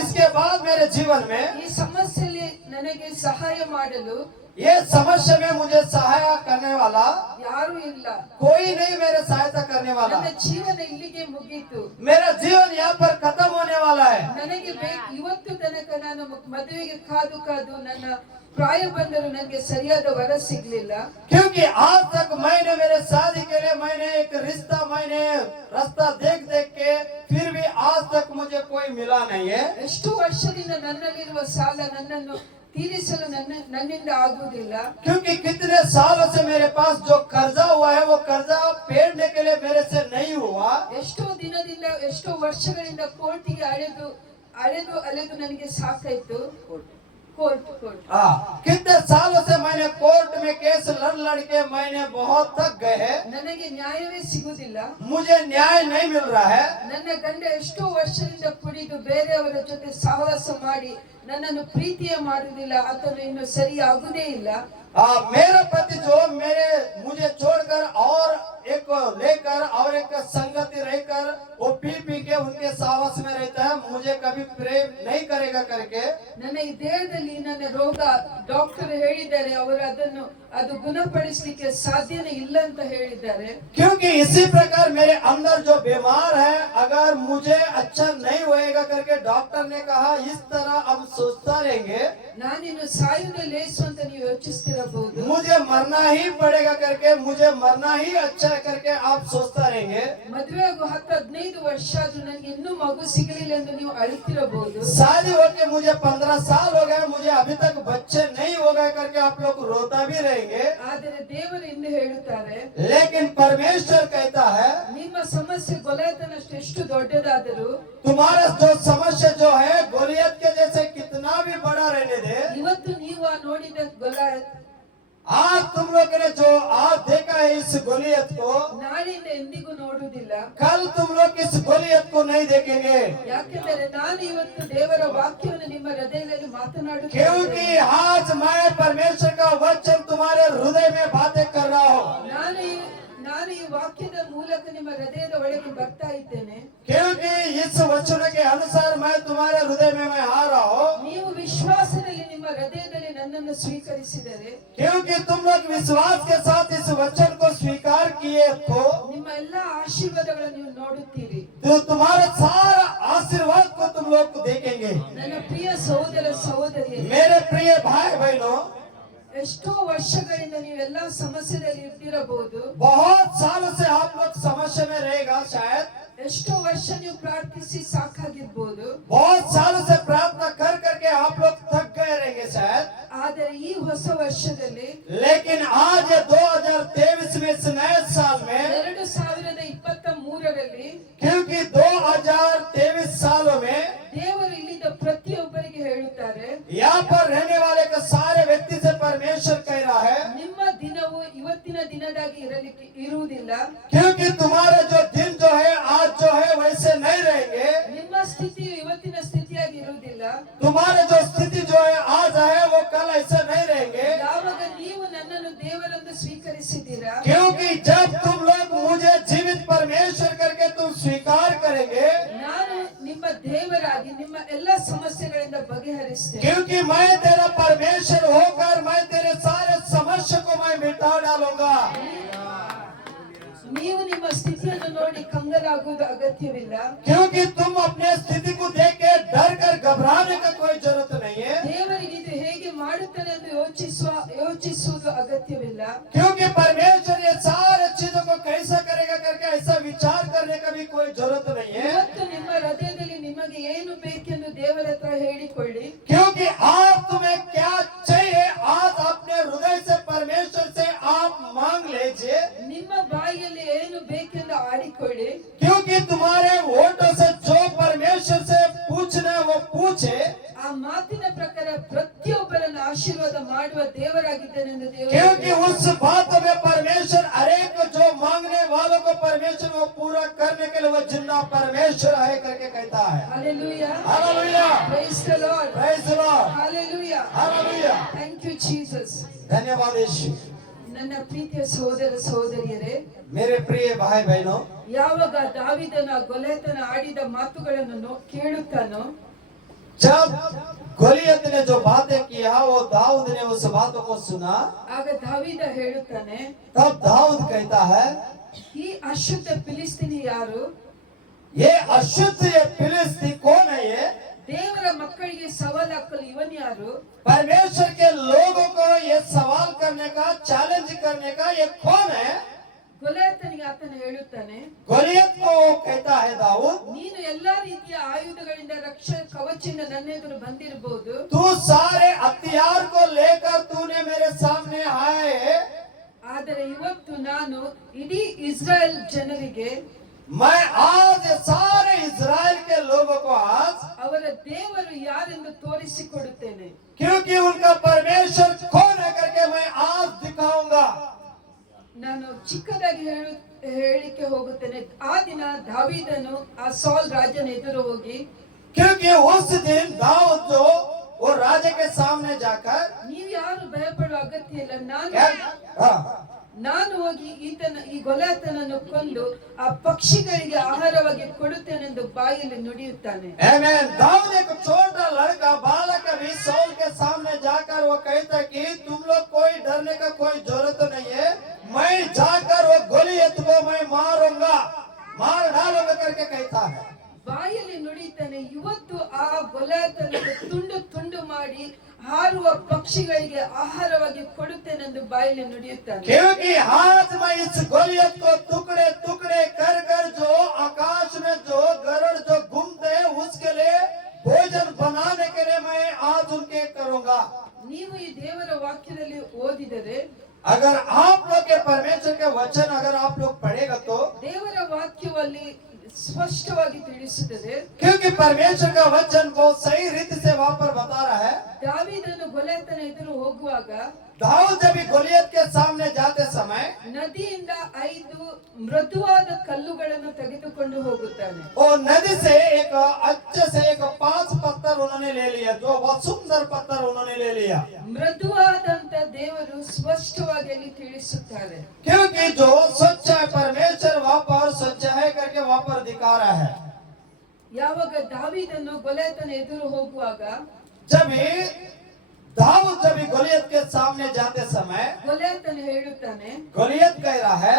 इसके बाद मेरे जीवन में ಈ ಸಮಸ್ಯೆಯಲ್ಲಿ ನನಗೆ ಸಹಾಯ ಮಾಡಲು ये समस्या में मुझे सहायता करने वाला ಯಾರೂ ಇಲ್ಲ. कोई नहीं, मेरे सहायता करने वाला। ನನ್ನ ಜೀವನ ಇಲ್ಲಿಗೆ ಮುಗೀತು. मेरा जीवन यहाँ पर खत्म होने वाला है। ನನಗೆ ಇವತ್ತು ತನಕ ನಾನು ಮದುವೆಗೆ ಕಾದು ಕಾದು ನನ್ನ ಪ್ರಾಯ ಬಂದರೂ ನನಗೆ ಸರಿಯಾದ ವರ ಸಿಗ್ಲಿಲ್ಲ. क्योंकि आज तक मैंने मेरे शादी के लिए मैंने एक रिश्ता, मैंने रास्ता देख देख के फिर भी आज तक मुझे कोई मिला नहीं है। ಎಷ್ಟು ವರ್ಷದಿಂದ ನನ್ನಲ್ಲಿರುವ ಸಾಲ ನನ್ನನ್ನು ತೀರಿಸಲು ನನ್ನಿಂದ ಆಗುವುದಿಲ್ಲ. क्योंकि कितने सालों से मेरे पास जो कर्जा हुआ है वो कर्जा फेडने के लिए मेरे से नहीं हुआ। ಎಷ್ಟೋ ದಿನದಿಂದ ಎಷ್ಟೋ ವರ್ಷಗಳಿಂದ ಕೋರ್ಟಿಗೆ ಅಲೆದು ನನಗೆ ಸಾಕಾಯ್ತು. ಕೋರ್ಟ್ कितने सालों से मैंने कोर्ट में केस लड़ के मैंने बहुत थक गए हैं। ನನಗೆ ನ್ಯಾಯವೇ ಸಿಗುವುದಿಲ್ಲ. मुझे न्याय नहीं मिल रहा है। ನನ್ನ ಗಂಡ ಎಷ್ಟೋ ವರ್ಷದಿಂದ ಕುಡಿದು ಬೇರೆಯವರ ಜೊತೆ ಸಹವಾಸ ಮಾಡಿ ನನ್ನನ್ನು ಪ್ರೀತಿಯೇ ಮಾಡುವುದಿಲ್ಲ. ಆತನು ಇನ್ನು ಸರಿಯಾಗುವುದೇ ಇಲ್ಲ. मेरा पति जो मुझे छोड़कर और एक लेकर और एक संगति रहकर वो पी के उनके सहवास में रहता है, मुझे कभी प्रेम नहीं करेगा करके ನನ್ನ ಈ ದೇಹದಲ್ಲಿ ನನ್ನ ರೋಗ ಡಾಕ್ಟರ್ ಹೇಳಿದ್ದಾರೆ, ಅವರು ಅದು ಗುಣಪಡಿಸಲಿಕ್ಕೆ ಸಾಧ್ಯನೇ ಇಲ್ಲ ಅಂತ ಹೇಳಿದ್ದಾರೆ. क्योंकि इसी प्रकार मेरे अंदर जो बीमार है, अगर मुझे अच्छा नहीं होएगा करके डॉक्टर ने कहा, इस तरह अब सोचता रहेंगे ನಾನಿನ್ನು ಸಾಯುವುದೇ ಲೇಸು ಅಂತ ನೀವು ಯೋಚಿಸ್ತಿರಬಹುದು. मुझे मरना ही पड़ेगा करके, मुझे मरना ही अच्छा है करके आप सोचता रहेंगे। ಮದುವೆ ಆಗು 10-15 ವರ್ಷ ಆದ್ರೂ ನನಗೆ ಇನ್ನೂ ಮಗು ಸಿಗಲಿಲ್ಲ ಎಂದು ನೀವು ಅಳುತ್ತಿರಬಹುದು. शादी होके मुझे 15 साल हो गए, मुझे अभी तक बच्चे नहीं हो गए करके आप लोग रोता भी रहेंगे। ಆದರೆ ದೇವರು ಇಂದು ಹೇಳುತ್ತಾರೆ, लेकिन परमेश्वर कहता है ನಿಮ್ಮ ಸಮಸ್ಯೆ ಗೊಲಾಯತನಷ್ಟು ಎಷ್ಟು ದೊಡ್ಡದಾದರೂ तुम्हारा जो समस्या जो है गोलियत के जैसे कितना भी बड़ा रहने दे, ಇವತ್ತು ನೀವು ನೋಡಿದ ಗೊಲಾಯತ್ आज तुम लोग ने जो आज देखा है इस गोलियत को, ನಾಳೆಯಿಂದ ಎಂದಿಗೂ ನೋಡುವುದಿಲ್ಲ. कल तुम लोग इस गोलियत को नहीं देखेंगे। ಯಾಕೆಂದರೆ ನಾನು ಇವತ್ತು ದೇವರ ವಾಕ್ಯವನ್ನು ನಿಮ್ಮ ಹೃದಯದಲ್ಲಿ ಮಾತನಾಡುತ್ತೇನೆ. क्योंकि आज मैं परमेश्वर का वचन तुम्हारे हृदय में बातें कर रहा हूँ। ನಾನು ಈ ವಾಕ್ಯದ ಮೂಲಕ ನಿಮ್ಮ ಹೃದಯದ ಒಳಗೆ ಬರ್ತಾ ಇದ್ದೇನೆ. क्योंकि इस वचन के अनुसार मैं तुम्हारे हृदय में मैं आ रहा हूँ। ನೀವು ವಿಶ್ವಾಸದಲ್ಲಿ ನಿಮ್ಮ ಹೃದಯದಲ್ಲಿ ನನ್ನನ್ನು ಸ್ವೀಕರಿಸಿದರೆ, क्योंकि तुम लोग विश्वास के साथ इस वचन को स्वीकार किए तो ನಿಮ್ಮ ಎಲ್ಲಾ ಆಶೀರ್ವಾದಗಳನ್ನು ನೀವು ನೋಡುತ್ತೀರಿ. तुम्हारे सारा आशीर्वाद को तुम लोग को देखेंगे। ನನ್ನ ಪ್ರಿಯ ಸಹೋದರ ಸಹೋದರಿಯರೇ, मेरे प्रिय भाई बहनों, ಎಷ್ಟೋ ವರ್ಷಗಳಿಂದ ನೀವೆಲ್ಲಾ ಸಮಸ್ಯೆಯಲ್ಲಿ ಇದ್ದಿರಬಹುದು. बहुत सालों से आप लोग समस्या में रहेगा शायद, ಎಷ್ಟೋ ವರ್ಷ ನೀವು ಪ್ರಾರ್ಥಿಸಿ ಸಾಕಾಗಿರ್ಬೋದು. बहुत सालों से प्रार्थना कर करके आप लोग थक गए रहेंगे शायद। ಆದರೆ ಈ ಹೊಸ ವರ್ಷದಲ್ಲಿ, लेकिन आज ये 2023 में इस नए साल में, 2023ರಲ್ಲಿ क्योंकि 2023 सालों में ದೇವರು ಇಲ್ಲಿದ್ದ ಪ್ರತಿಯೊಬ್ಬರಿಗೆ ಹೇಳುತ್ತಾರೆ, यहाँ पर रहने वाले के सारे व्यक्ति से परमेश्वर कह रहा है, ನಿಮ್ಮ ದಿನವು ಇವತ್ತಿನ ದಿನದಾಗಿ ಇರುವುದಿಲ್ಲ. क्योंकि तुम्हारा जो तुम्हारे जो स्थिति जो है आज है वो कल ऐसे नहीं रहेंगे, ಯಾವಾಗ ನೀವು ನನ್ನನ್ನು ದೇವರೆಂದು ಸ್ವೀಕರಿಸಿದ್ದೀರಾ, क्योंकि जब तुम लोग मुझे जीवित परमेश्वर करके तुम स्वीकार करेंगे, ನಾನು ನಿಮ್ಮ ದೇವರಾಗಿ ನಿಮ್ಮ ಎಲ್ಲಾ ಸಮಸ್ಯೆಗಳಿಂದ ಬಗೆಹರಿಸ್ತೇನೆ. क्योंकि मैं तेरा परमेश्वर होकर मैं तेरे सारे समस्या को मैं मिटा डालूंगा। ನೀವು ನಿಮ್ಮ ಸ್ಥಿತಿಯನ್ನು ನೋಡಿ ಕಂಗಾಲಾಗುವುದು ಅಗತ್ಯವಿಲ್ಲ. क्योंकि तुम अपने स्थिति को देख के डर कर घबराने का कोई जरूरत नहीं है, ದೇವರಿಗೆ ಇದು ಹೇಗೆ ಮಾಡುತ್ತಾನೆ ಎಂದು ಯೋಚಿಸುವುದು ಅಗತ್ಯವಿಲ್ಲ. क्योंकि परमेश्वर ये सारे चीजों को कैसा करेगा करके ऐसा विचार करने का भी कोई जरूरत नहीं है, ಇವತ್ತು ನಿಮ್ಮ ಹೃದಯದಲ್ಲಿ ನಿಮಗೆ ಏನು ಬೇಕೆಂದು ದೇವರ ಹತ್ರ ಹೇಳಿಕೊಳ್ಳಿ. क्योंकि आप तुम्हें क्या चाहिए आज अपने हृदय से परमेश्वर से आप मांग लीजिए, ನಿಮ್ಮ ಬಾಯಿಯಲ್ಲಿ ಏನು ಬೇಕೆಂದು ಆಡಿಕೊಳ್ಳಿ. क्योंकि तुम्हारे होठों से जो परमेश्वर से पूछना है वो पूछे, ಆ ಮಾತಿನ ಪ್ರಕಾರ ಪ್ರತಿಯೊಬ್ಬರನ್ನು ಆಶೀರ್ವಾದ ಮಾಡುವ ದೇವರಾಗಿದ್ದಾನೆಂದು क्योंकि ದೇವರು उस बात में परमेश्वर हरेक को जो मांगने वालों को परमेश्वर वो पूरा करने के लिए वो जिन्ना परमेश्वर है करके कहता है। Hallelujah. Hallelujah, Praise the Lord. Praise the Lord, Hallelujah. Hallelujah, Thank you Jesus. धन्यवाद यीशु। ನನ್ನ ಪ್ರೀತಿಯ ಸಹೋದರ ಸಹೋದರಿಯರೇ, मेरे प्रिय भाई बहनों, ಯಾವಾಗ ದಾವೀದನ ಗೊಲಿಯಾತನ ಆಡಿದ ಮಾತುಗಳನ್ನು ಕೇಳುತ್ತಾನೋ, जब गोलियत ने जो बातें किया वो दाऊद ने उस बातों को सुना, ಆಗ ದಾವೀದ ಹೇಳುತ್ತಾನೆ, तब दाऊद कहता है ಈ ಅಶುದ್ಧ ಫಿಲಿಸ್ತೀನಿ ಯಾರು? ये अशुद्ध ये फिलिस्ती कौन है? ये ದೇವರ ಮಕ್ಕಳಿಗೆ ಸವಾಲ್ ಹಾಕಲು ಇವನ್ ಯಾರು? परमेश्वर के लोगों को ये सवाल करने का चैलेंज करने का ये कौन है? ಗೊಲಿಯಾತನಿಗೆ ಆತನು ಹೇಳುತ್ತಾನೆ, गोलियत को वो कहता है दाऊद, ನೀನು ಎಲ್ಲಾ ರೀತಿಯ ಆಯುಧಗಳಿಂದ ರಕ್ಷಾ ಕವಚದಿಂದ ನನ್ನೆದುರು ಬಂದಿರಬಹುದು, तू सारे हथियार को लेकर तूने मेरे सामने आए, ಆದರೆ ಇವತ್ತು ನಾನು ಇಡೀ ಇಸ್ರಾಯೇಲ್ ಜನರಿಗೆ मैं आज सारे इजराइल के लोगों को आज, ಅವರ ದೇವರು ಯಾರೆಂದು ತೋರಿಸಿಕೊಡುತ್ತೇನೆ. क्योंकि उनका परमेश्वर कौन है करके मैं आज दिखाऊंगा। ನಾನು ಚಿಕ್ಕದಾಗಿ ಹೇಳಿಕೆ ಹೋಗುತ್ತೇನೆ. ಆ ದಿನ ದಾವೀದನು ಆ ಸೌಲ್ ರಾಜನ ಎದುರು ಹೋಗಿ, क्योंकि उस दिन दाऊद जो वो राजा के सामने जाकर ನೀವು ಯಾರು ಭಯಪಡುವ ಅಗತ್ಯ ಇಲ್ಲ, हाँ, ನಾನು ಹೋಗಿ ಈ ಗೊಲಿಯಾತನನ್ನು ಕೊಂದು ಆ ಪಕ್ಷಿಗಳಿಗೆ ಆಹಾರವಾಗಿ ಕೊಡುತ್ತೇನೆಂದು ಬಾಯಲ್ಲಿ ನುಡಿಯುತ್ತಾನೆ. आमीन। दाऊद एक छोटा लड़का बालक भी सौल के सामने जाकर वो कहता कि तुम लोग कोई डरने का कोई जरूरत नहीं है, मैं जाकर वो गोलियत को मैं मारूंगा, मार डालूंगा करके कहता है। ಬಾಯಲ್ಲಿ ನುಡಿತಾನೆ, ಇವತ್ತು ಆ ಗೊಲಿಯಾತನನ್ನು ತುಂಡು ತುಂಡು ಮಾಡಿ ಹಾರುವ ಪಕ್ಷಿಗಳಿಗೆ ಆಹಾರವಾಗಿ ಕೊಡುತ್ತೇನೆಂದು ಬಾಯಲ್ಲಿ ನುಡಿಯುತ್ತಾನೆ. क्योंकि आज मैं इस गोलियत को टुकड़े टुकड़े कर कर जो आकाश में जो गरुड़ जो घूमते हैं उसके लिए भोजन बनाने के लिए मैं आज उनके करूंगा। ನೀವು ಈ ದೇವರ ವಾಕ್ಯದಲ್ಲಿ ಓದಿದರೆ, अगर आप लोग के परमेश्वर के वचन अगर आप लोग पढ़ेगा तो, ದೇವರ ವಾಕ್ಯದಲ್ಲಿ ಸ್ಪಷ್ಟವಾಗಿ ತಿಳಿಸುತ್ತದೆ, क्योंकि परमेश्वर का वचन बहुत सही रीति से वहां पर बता रहा है। ದಾವೀದನು ಗೊಲಿಯಾತನ ಎದುರು ಹೋಗುವಾಗ दाऊद जब गोलियत के सामने जाते समय ನದಿಯಿಂದ 5 ಮೃದುವಾದ ಕಲ್ಲುಗಳನ್ನು ತೆಗೆದುಕೊಂಡು ಹೋಗುತ್ತಾನೆ. वो नदी से एक अच्छे से एक 5 पत्थर उन्होंने ले लिया, जो बहुत सुंदर पत्थर उन्होंने ले लिया, ಮೃದುವಾದಂತ ದೇವರು ಸ್ಪಷ್ಟವಾಗಿ ಅಲ್ಲಿ ತಿಳಿಸುತ್ತಾರೆ. क्योंकि जो स्वच्छ है परमेश्वर वहां पर स्वच्छ है करके वहां पर दिखा रहा है। ಯಾವಾಗ ದಾವೀದನು ಗೊಲಿಯಾತನ ಎದುರು ಹೋಗುವಾಗ जब दाऊद जब गोलियत के सामने जाते समय ಗೊಲಿಯಾತನು ಹೇಳುತ್ತಾನೆ, गोलियत कह रहा है,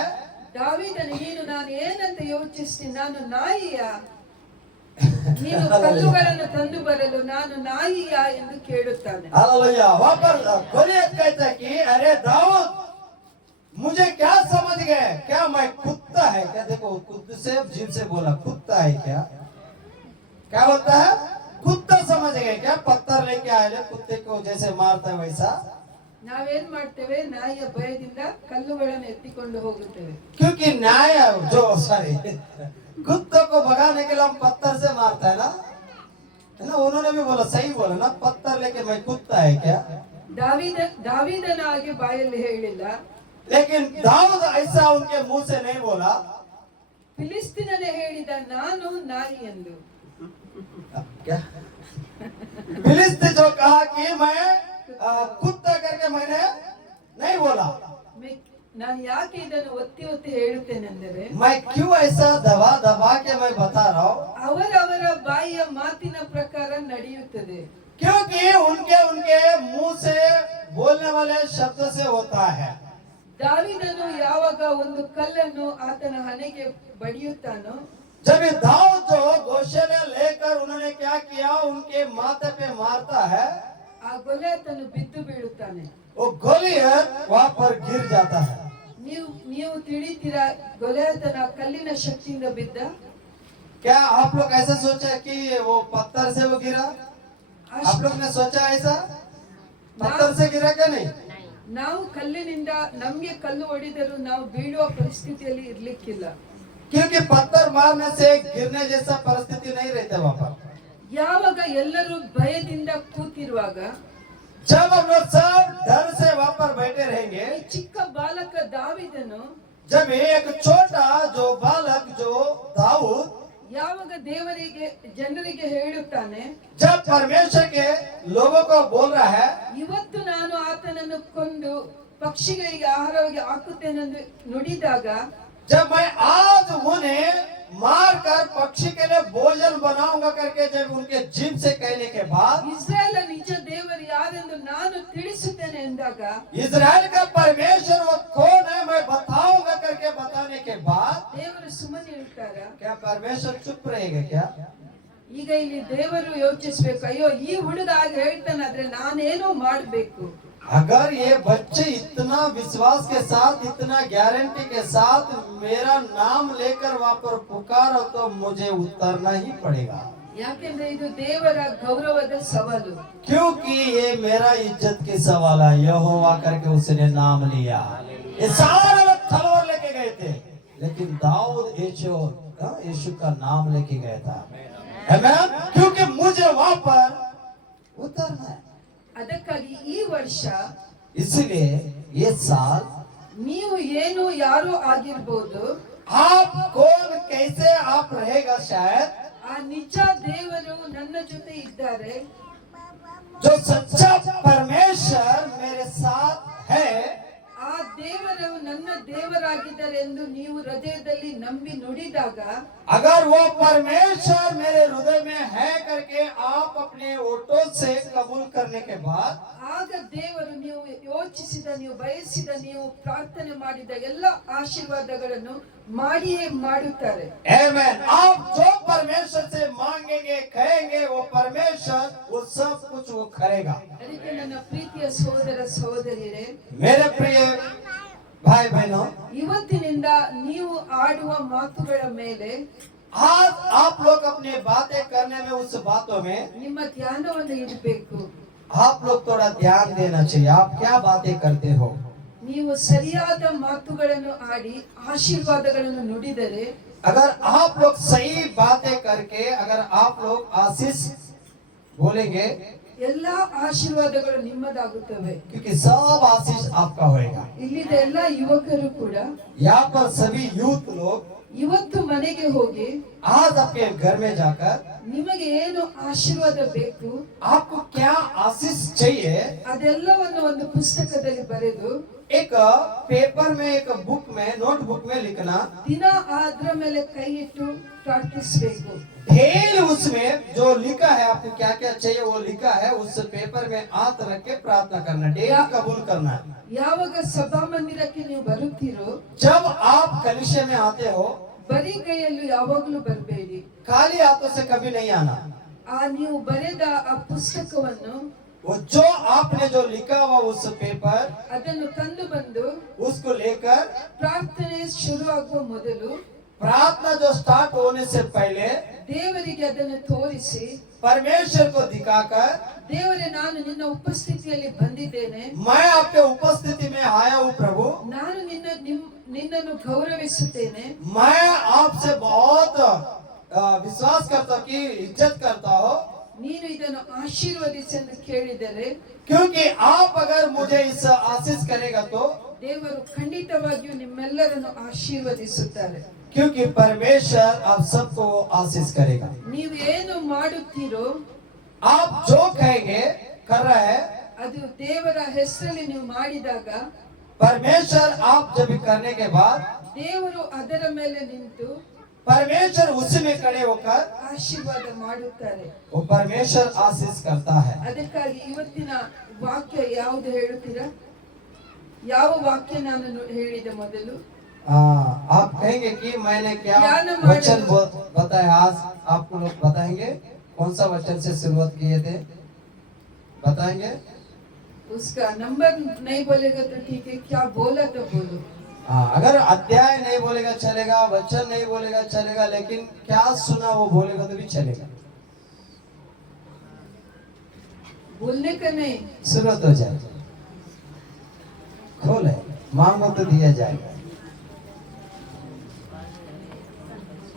ದಾವೀದನು, ನೀನು ನಾನು ಏನಂತ ಯೋಚಿಸ್ತೀನಿ, ನಾನು ನಾಯಿಯ? ನೀನು ಕಲ್ಲುಗಳನ್ನು ತಂದು ಬರಲು ನಾನು ನಾಯಿಯ ಎಂದು ಕೇಳುತ್ತಾನೆ. हालेलुया। वहां पर गोलियत कहता है कि अरे दाऊद मुझे क्या समझ गए, क्या मैं कुत्ता है क्या? देखो खुद से जीव से बोला कुत्ता है क्या बोलता है? कुत्ता समझ गए क्या? पत्थर लेके आए कुत्ते को जैसे मारता है वैसा। ನಾವೇನ್ ಮಾಡ್ತೇವೆ? ನಾಯಿಯ ಭಯದಿಂದ ಕಲ್ಲುಗಳನ್ನು ಎತ್ತಿಕೊಂಡು ಹೋಗುತ್ತೇವೆ. क्योंकि न्याय जो सॉरी कुत्तों को भगाने के लिए हम पत्थर से मारता है ना, उन्होंने भी बोला, सही बोला ना, पत्थर लेके मैं कुत्ता है क्या? ದಾವೀದನ ಹಾಗೆ ಬಾಯಲ್ಲಿ ಹೇಳಿಲ್ಲ, लेकिन दाऊद ऐसा उनके मुंह से नहीं बोला, ಫಿಲಿಸ್ತೀನನೇ ಹೇಳಿದ ನಾನು ನಾಯಿ ಎಂದು. क्या फिलिस्ती जो कहा कि मैं कुत्ता करके मैंने नहीं बोला। ನಾನು ಯಾಕೆ ಇದನ್ನು ಒತ್ತಿ ಒತ್ತಿ ಹೇಳುತ್ತೇನೆಂದರೆ मैं क्यों ऐसा दबा दबा के मैं बता रहा हूँ, ಅವರವರ ಬಾಯಿಯ ಮಾತಿನ ಪ್ರಕಾರ ನಡೆಯುತ್ತದೆ। क्योंकि उनके उनके मुंह से बोलने वाले शब्द से होता है। ದಾವೀದನು ಯಾವಾಗ ಒಂದು ಕಲ್ಲನ್ನು ಆತನ ಹಣೆಗೆ ಬಡಿಯುತ್ತಾನೋ, जब ये दाऊद जो गोशेले लेकर उन्होंने क्या किया, उनके माथे पे मारता है, ಆ ಗೊಲಿಯಾತನು ಬಿದ್ದು ಬೀಳುತ್ತಾನೆ। वो गोलियत वहाँ पर गिर जाता है। ನೀವು ತಿಳಿತೀರಾ ಗೊಲಿಯಾತನ ಕಲ್ಲಿನ ಶಕ್ತಿಯಿಂದ ಬಿದ್ದ? क्या आप लोग ऐसा सोचा कि वो पत्थर से वो गिरा? आप लोग ने सोचा ऐसा पत्थर से गिरा क्या? नहीं। ನಾವು ಕಲ್ಲಿನಿಂದ ನಮ್ಗೆ ಕಲ್ಲು ಹೊಡೆದರೂ ನಾವು ಬೀಳುವ ಪರಿಸ್ಥಿತಿಯಲ್ಲಿ ಇರ್ಲಿಕ್ಕಿಲ್ಲ। क्योंकि पत्थर मारने से गिरने जैसा परिस्थिति नहीं रहता वहाँ पर। ಯಾವಾಗ ಎಲ್ಲರೂ ಭಯದಿಂದ ಕೂತಿರುವಾಗ, जब हम लोग सब डर से वहाँ पर बैठे रहेंगे, ಈ ಚಿಕ್ಕ ಬಾಲಕ ದಾವೀದನು जब एक छोटा जो बालक जो दाऊद ಯಾವಾಗ ದೇವರಿಗೆ ಜನರಿಗೆ ಹೇಳುತ್ತಾನೆ, जब परमेश्वर के लोगों को बोल रहा है, ಇವತ್ತು ನಾನು ಆತನನ್ನು ಕೊಂದು ಪಕ್ಷಿಗಳಿಗೆ ಆಹಾರವಾಗಿ ಹಾಕುತ್ತೇನೆಂದು ನುಡಿದಾಗ, जब मैं आज उन्हें मार कर पक्षी के लिए भोजन बनाऊंगा करके जब उनके जीभ से कहने के बाद, ಇಸ್ರಾಯೇಲ ನಿಜ ದೇವರು ಯಾರೆಂದು ನಾನು ತಿಳಿಸುತ್ತೇನೆ ಎಂದಾಗ, इजराइल का परमेश्वर वो कौन है मैं बताऊंगा करके बताने के बाद, ದೇವರು ಸುಮ್ಮನೆ ಇರ್ತಾರ? क्या परमेश्वर चुप रहेगा क्या? ಈಗ ಇಲ್ಲಿ ದೇವರು ಯೋಚಿಸ್ಬೇಕು, ಅಯ್ಯೋ ಈ ಹುಡುಗ ಆಗ ಹೇಳ್ತಾನಾದ್ರೆ ನಾನೇನೋ ಮಾಡ್ಬೇಕು। अगर ये बच्चे इतना विश्वास के साथ, इतना गारंटी के साथ मेरा नाम लेकर वहाँ पर पुकारो तो मुझे उतरना ही पड़ेगा, ಯಾಕೆಂದ್ರೆ ಇದು ದೇವರ ಗೌರವದ ಸವಾಲು। क्योंकि ये मेरा इज्जत की सवाल है। यहोवा करके उसने नाम लिया। ये सारे लोग तलवार लेके गए थे, लेकिन दाऊद यीशु का नाम लेके गया था। आमीन। क्योंकि मुझे वहाँ पर उतरना है। ಅದಕ್ಕಾಗಿ ಈ ವರ್ಷ इसलिए ये साल ನೀವು ಏನು ಯಾರೋ ಆಗಿರ್ಬೋದು, आप कौन कैसे आप रहेगा, शायद ಆ ನಿಜ ದೇವರು ನನ್ನ ಜೊತೆ ಇದ್ದಾರೆ, जो सच्चा परमेश्वर मेरे साथ है, ಆ ದೇವರು ನನ್ನ ದೇವರಾಗಿದ್ದಾರೆ ಎಂದು ನೀವು ಹೃದಯದಲ್ಲಿ ನಂಬಿ ನುಡಿದಾಗ, अगर वो परमेश्वर मेरे हृदय में है करके आप अपने ओठों से कबूल करने के बाद, ಆಗ ದೇವರು ನೀವು ಯೋಚಿಸಿದ, ನೀವು ಬಯಸಿದ, ನೀವು ಪ್ರಾರ್ಥನೆ ಮಾಡಿದ ಎಲ್ಲ ಆಶೀರ್ವಾದಗಳನ್ನು ಮಾಡಿಯೇ ಮಾಡುತ್ತಾರೆ। आमीन। आप जो परमेश्वर से मांगेंगे कहेंगे वो परमेश्वर वो सब कुछ वो करेगा। ಅದಕ್ಕೆ ನನ್ನ ಪ್ರೀತಿಯ ಸಹೋದರ ಸಹೋದರಿಯರೇ, मेरे प्रिय भाई बहनों, ಇವತ್ತಿನಿಂದ ನೀವು ಆಡುವ ಮಾತುಗಳ ಮೇಲೆ आज आप लोग अपनी बातें करने में उस बातों में ನಿಮ್ಮ ಧ್ಯಾನವನ್ನು ಇಡಬೇಕು। आप लोग थोड़ा ध्यान देना चाहिए। आप क्या बातें करते हो? ನೀವು ಸರಿಯಾದ ಮಾತುಗಳನ್ನು ಆಡಿ ಆಶೀರ್ವಾದಗಳನ್ನು ನುಡಿದರೆ, अगर आप लोग सही बातें करके अगर आप लोग आशीष बोलेंगे, ಎಲ್ಲಾ ಆಶೀರ್ವಾದಗಳು ನಿಮ್ಮದಾಗುತ್ತವೆ। क्योंकि सब आशीष आपका होएगा। ಇಲ್ಲಿದ್ದ ಎಲ್ಲಾ ಯುವಕರು ಕೂಡ यहाँ पर सभी यूथ लोग ಇವತ್ತು ಮನೆಗೆ ಹೋಗಿ आज आपके घर में जाकर ನಿಮಗೆ ಏನು ಆಶೀರ್ವಾದ ಬೇಕು, आपको क्या आशीष चाहिए, ಅದೆಲ್ಲವನ್ನು ಒಂದು ಪುಸ್ತಕದಲ್ಲಿ ಬರೆದು एक पेपर में एक बुक में नोटबुक में लिखना, ದಿನ ಅದರ ಮೇಲೆ ಕೈ ಇಟ್ಟು ಪ್ರಾರ್ಥಿಸಬೇಕು। डेली उसमें जो लिखा है आपको क्या क्या चाहिए वो लिखा है उस पेपर में हाथ रख के प्रार्थना करना, डेली कबूल करना है। ಯಾವಾಗ ಸಭಾ ಮಂದಿರಕ್ಕೆ ನೀವು ಬರುತ್ತೀರೋ, जब आप कलीसिया में आते हो ಬರೀ ಕೈಯಲ್ಲೂ ಯಾವಾಗಲೂ ಬರಬೇಡಿ। खाली हाथों से कभी नहीं आना। ನೀವು ಬರೆದ ಆ ಪುಸ್ತಕವನ್ನು वो जो आपने जो लिखा हुआ उस पेपर ಅದನ್ನು ತಂದು ಬಂದು उसको लेकर ಪ್ರಾರ್ಥನೆ ಶುರು ಆಗುವ ಮೊದಲು प्रार्थना जो स्टार्ट होने से पहले ದೇವರಿಗೆ ಅದನ್ನು ತೋರಿಸಿ, परमेश्वर को दिखाकर, ದೇವರೇ ನಾನು ನಿನ್ನ ಉಪಸ್ಥಿತಿಯಲ್ಲಿ ಬಂದಿದ್ದೇನೆ, मैं आपके उपस्थिति में आया हूँ प्रभु, ನಾನು ನಿನ್ನನ್ನು ಗೌರವಿಸುತ್ತೇನೆ, मैं आपसे बहुत विश्वास करता हूँ कि इज्जत करता हूँ, ನೀನು ಇದನ್ನು ಆಶೀರ್ವದಿಸಿ ಎಂದು ಕೇಳಿದರೆ क्योंकि आप अगर मुझे इस आशीष करेगा तो ದೇವರು ಖಂಡಿತವಾಗಿಯೂ ನಿಮ್ಮೆಲ್ಲರನ್ನು ಆಶೀರ್ವದಿಸುತ್ತಾರೆ। क्योंकि परमेश्वर आप सबको आशीष करेगा। ನೀವು ಏನು ಮಾಡುತ್ತೀರೋ आप जो कहेंगे कर रहे हैं, ಅದು ದೇವರ ಹೆಸರಲ್ಲಿ ನೀವು ಮಾಡಿದಾಗ परमेश्वर आप जब करने के बाद ದೇವರು ಅದರ ಮೇಲೆ ನಿಂತು परमेश्वर उसी में खड़े होकर ಆಶೀರ್ವಾದ ಮಾಡುತ್ತಾರೆ। वो परमेश्वर आशीष करता है। ಅದಕ್ಕಾಗಿ ಇವತ್ತಿನ ವಾಕ್ಯ ಯಾವುದು ಹೇಳುತ್ತೀರಾ? ಯಾವ ವಾಕ್ಯ ನಾನು ಹೇಳಿದೆ ಮೊದಲು? आप कहेंगे कि मैंने क्या ज्ञान वचन बताया? आज आपको लोग बताएंगे कौन सा वचन से शुरुआत किए थे, बताएंगे? उसका नंबर नहीं बोलेगा तो ठीक है, क्या बोला तो बोलो। अगर अध्याय नहीं बोलेगा चलेगा, वचन नहीं बोलेगा चलेगा, लेकिन क्या सुना वो बोलेगा तो भी चलेगा। बोलने का नहीं, शुरुआत हो जाए, खोले, मांगो तो दिया जाएगा।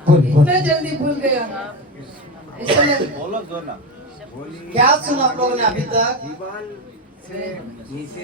बोल इतना जल्दी भूल गया ऐसा लग- बोलो दो ना। क्या सुना आप लोगों ने अभी तक? से नीचे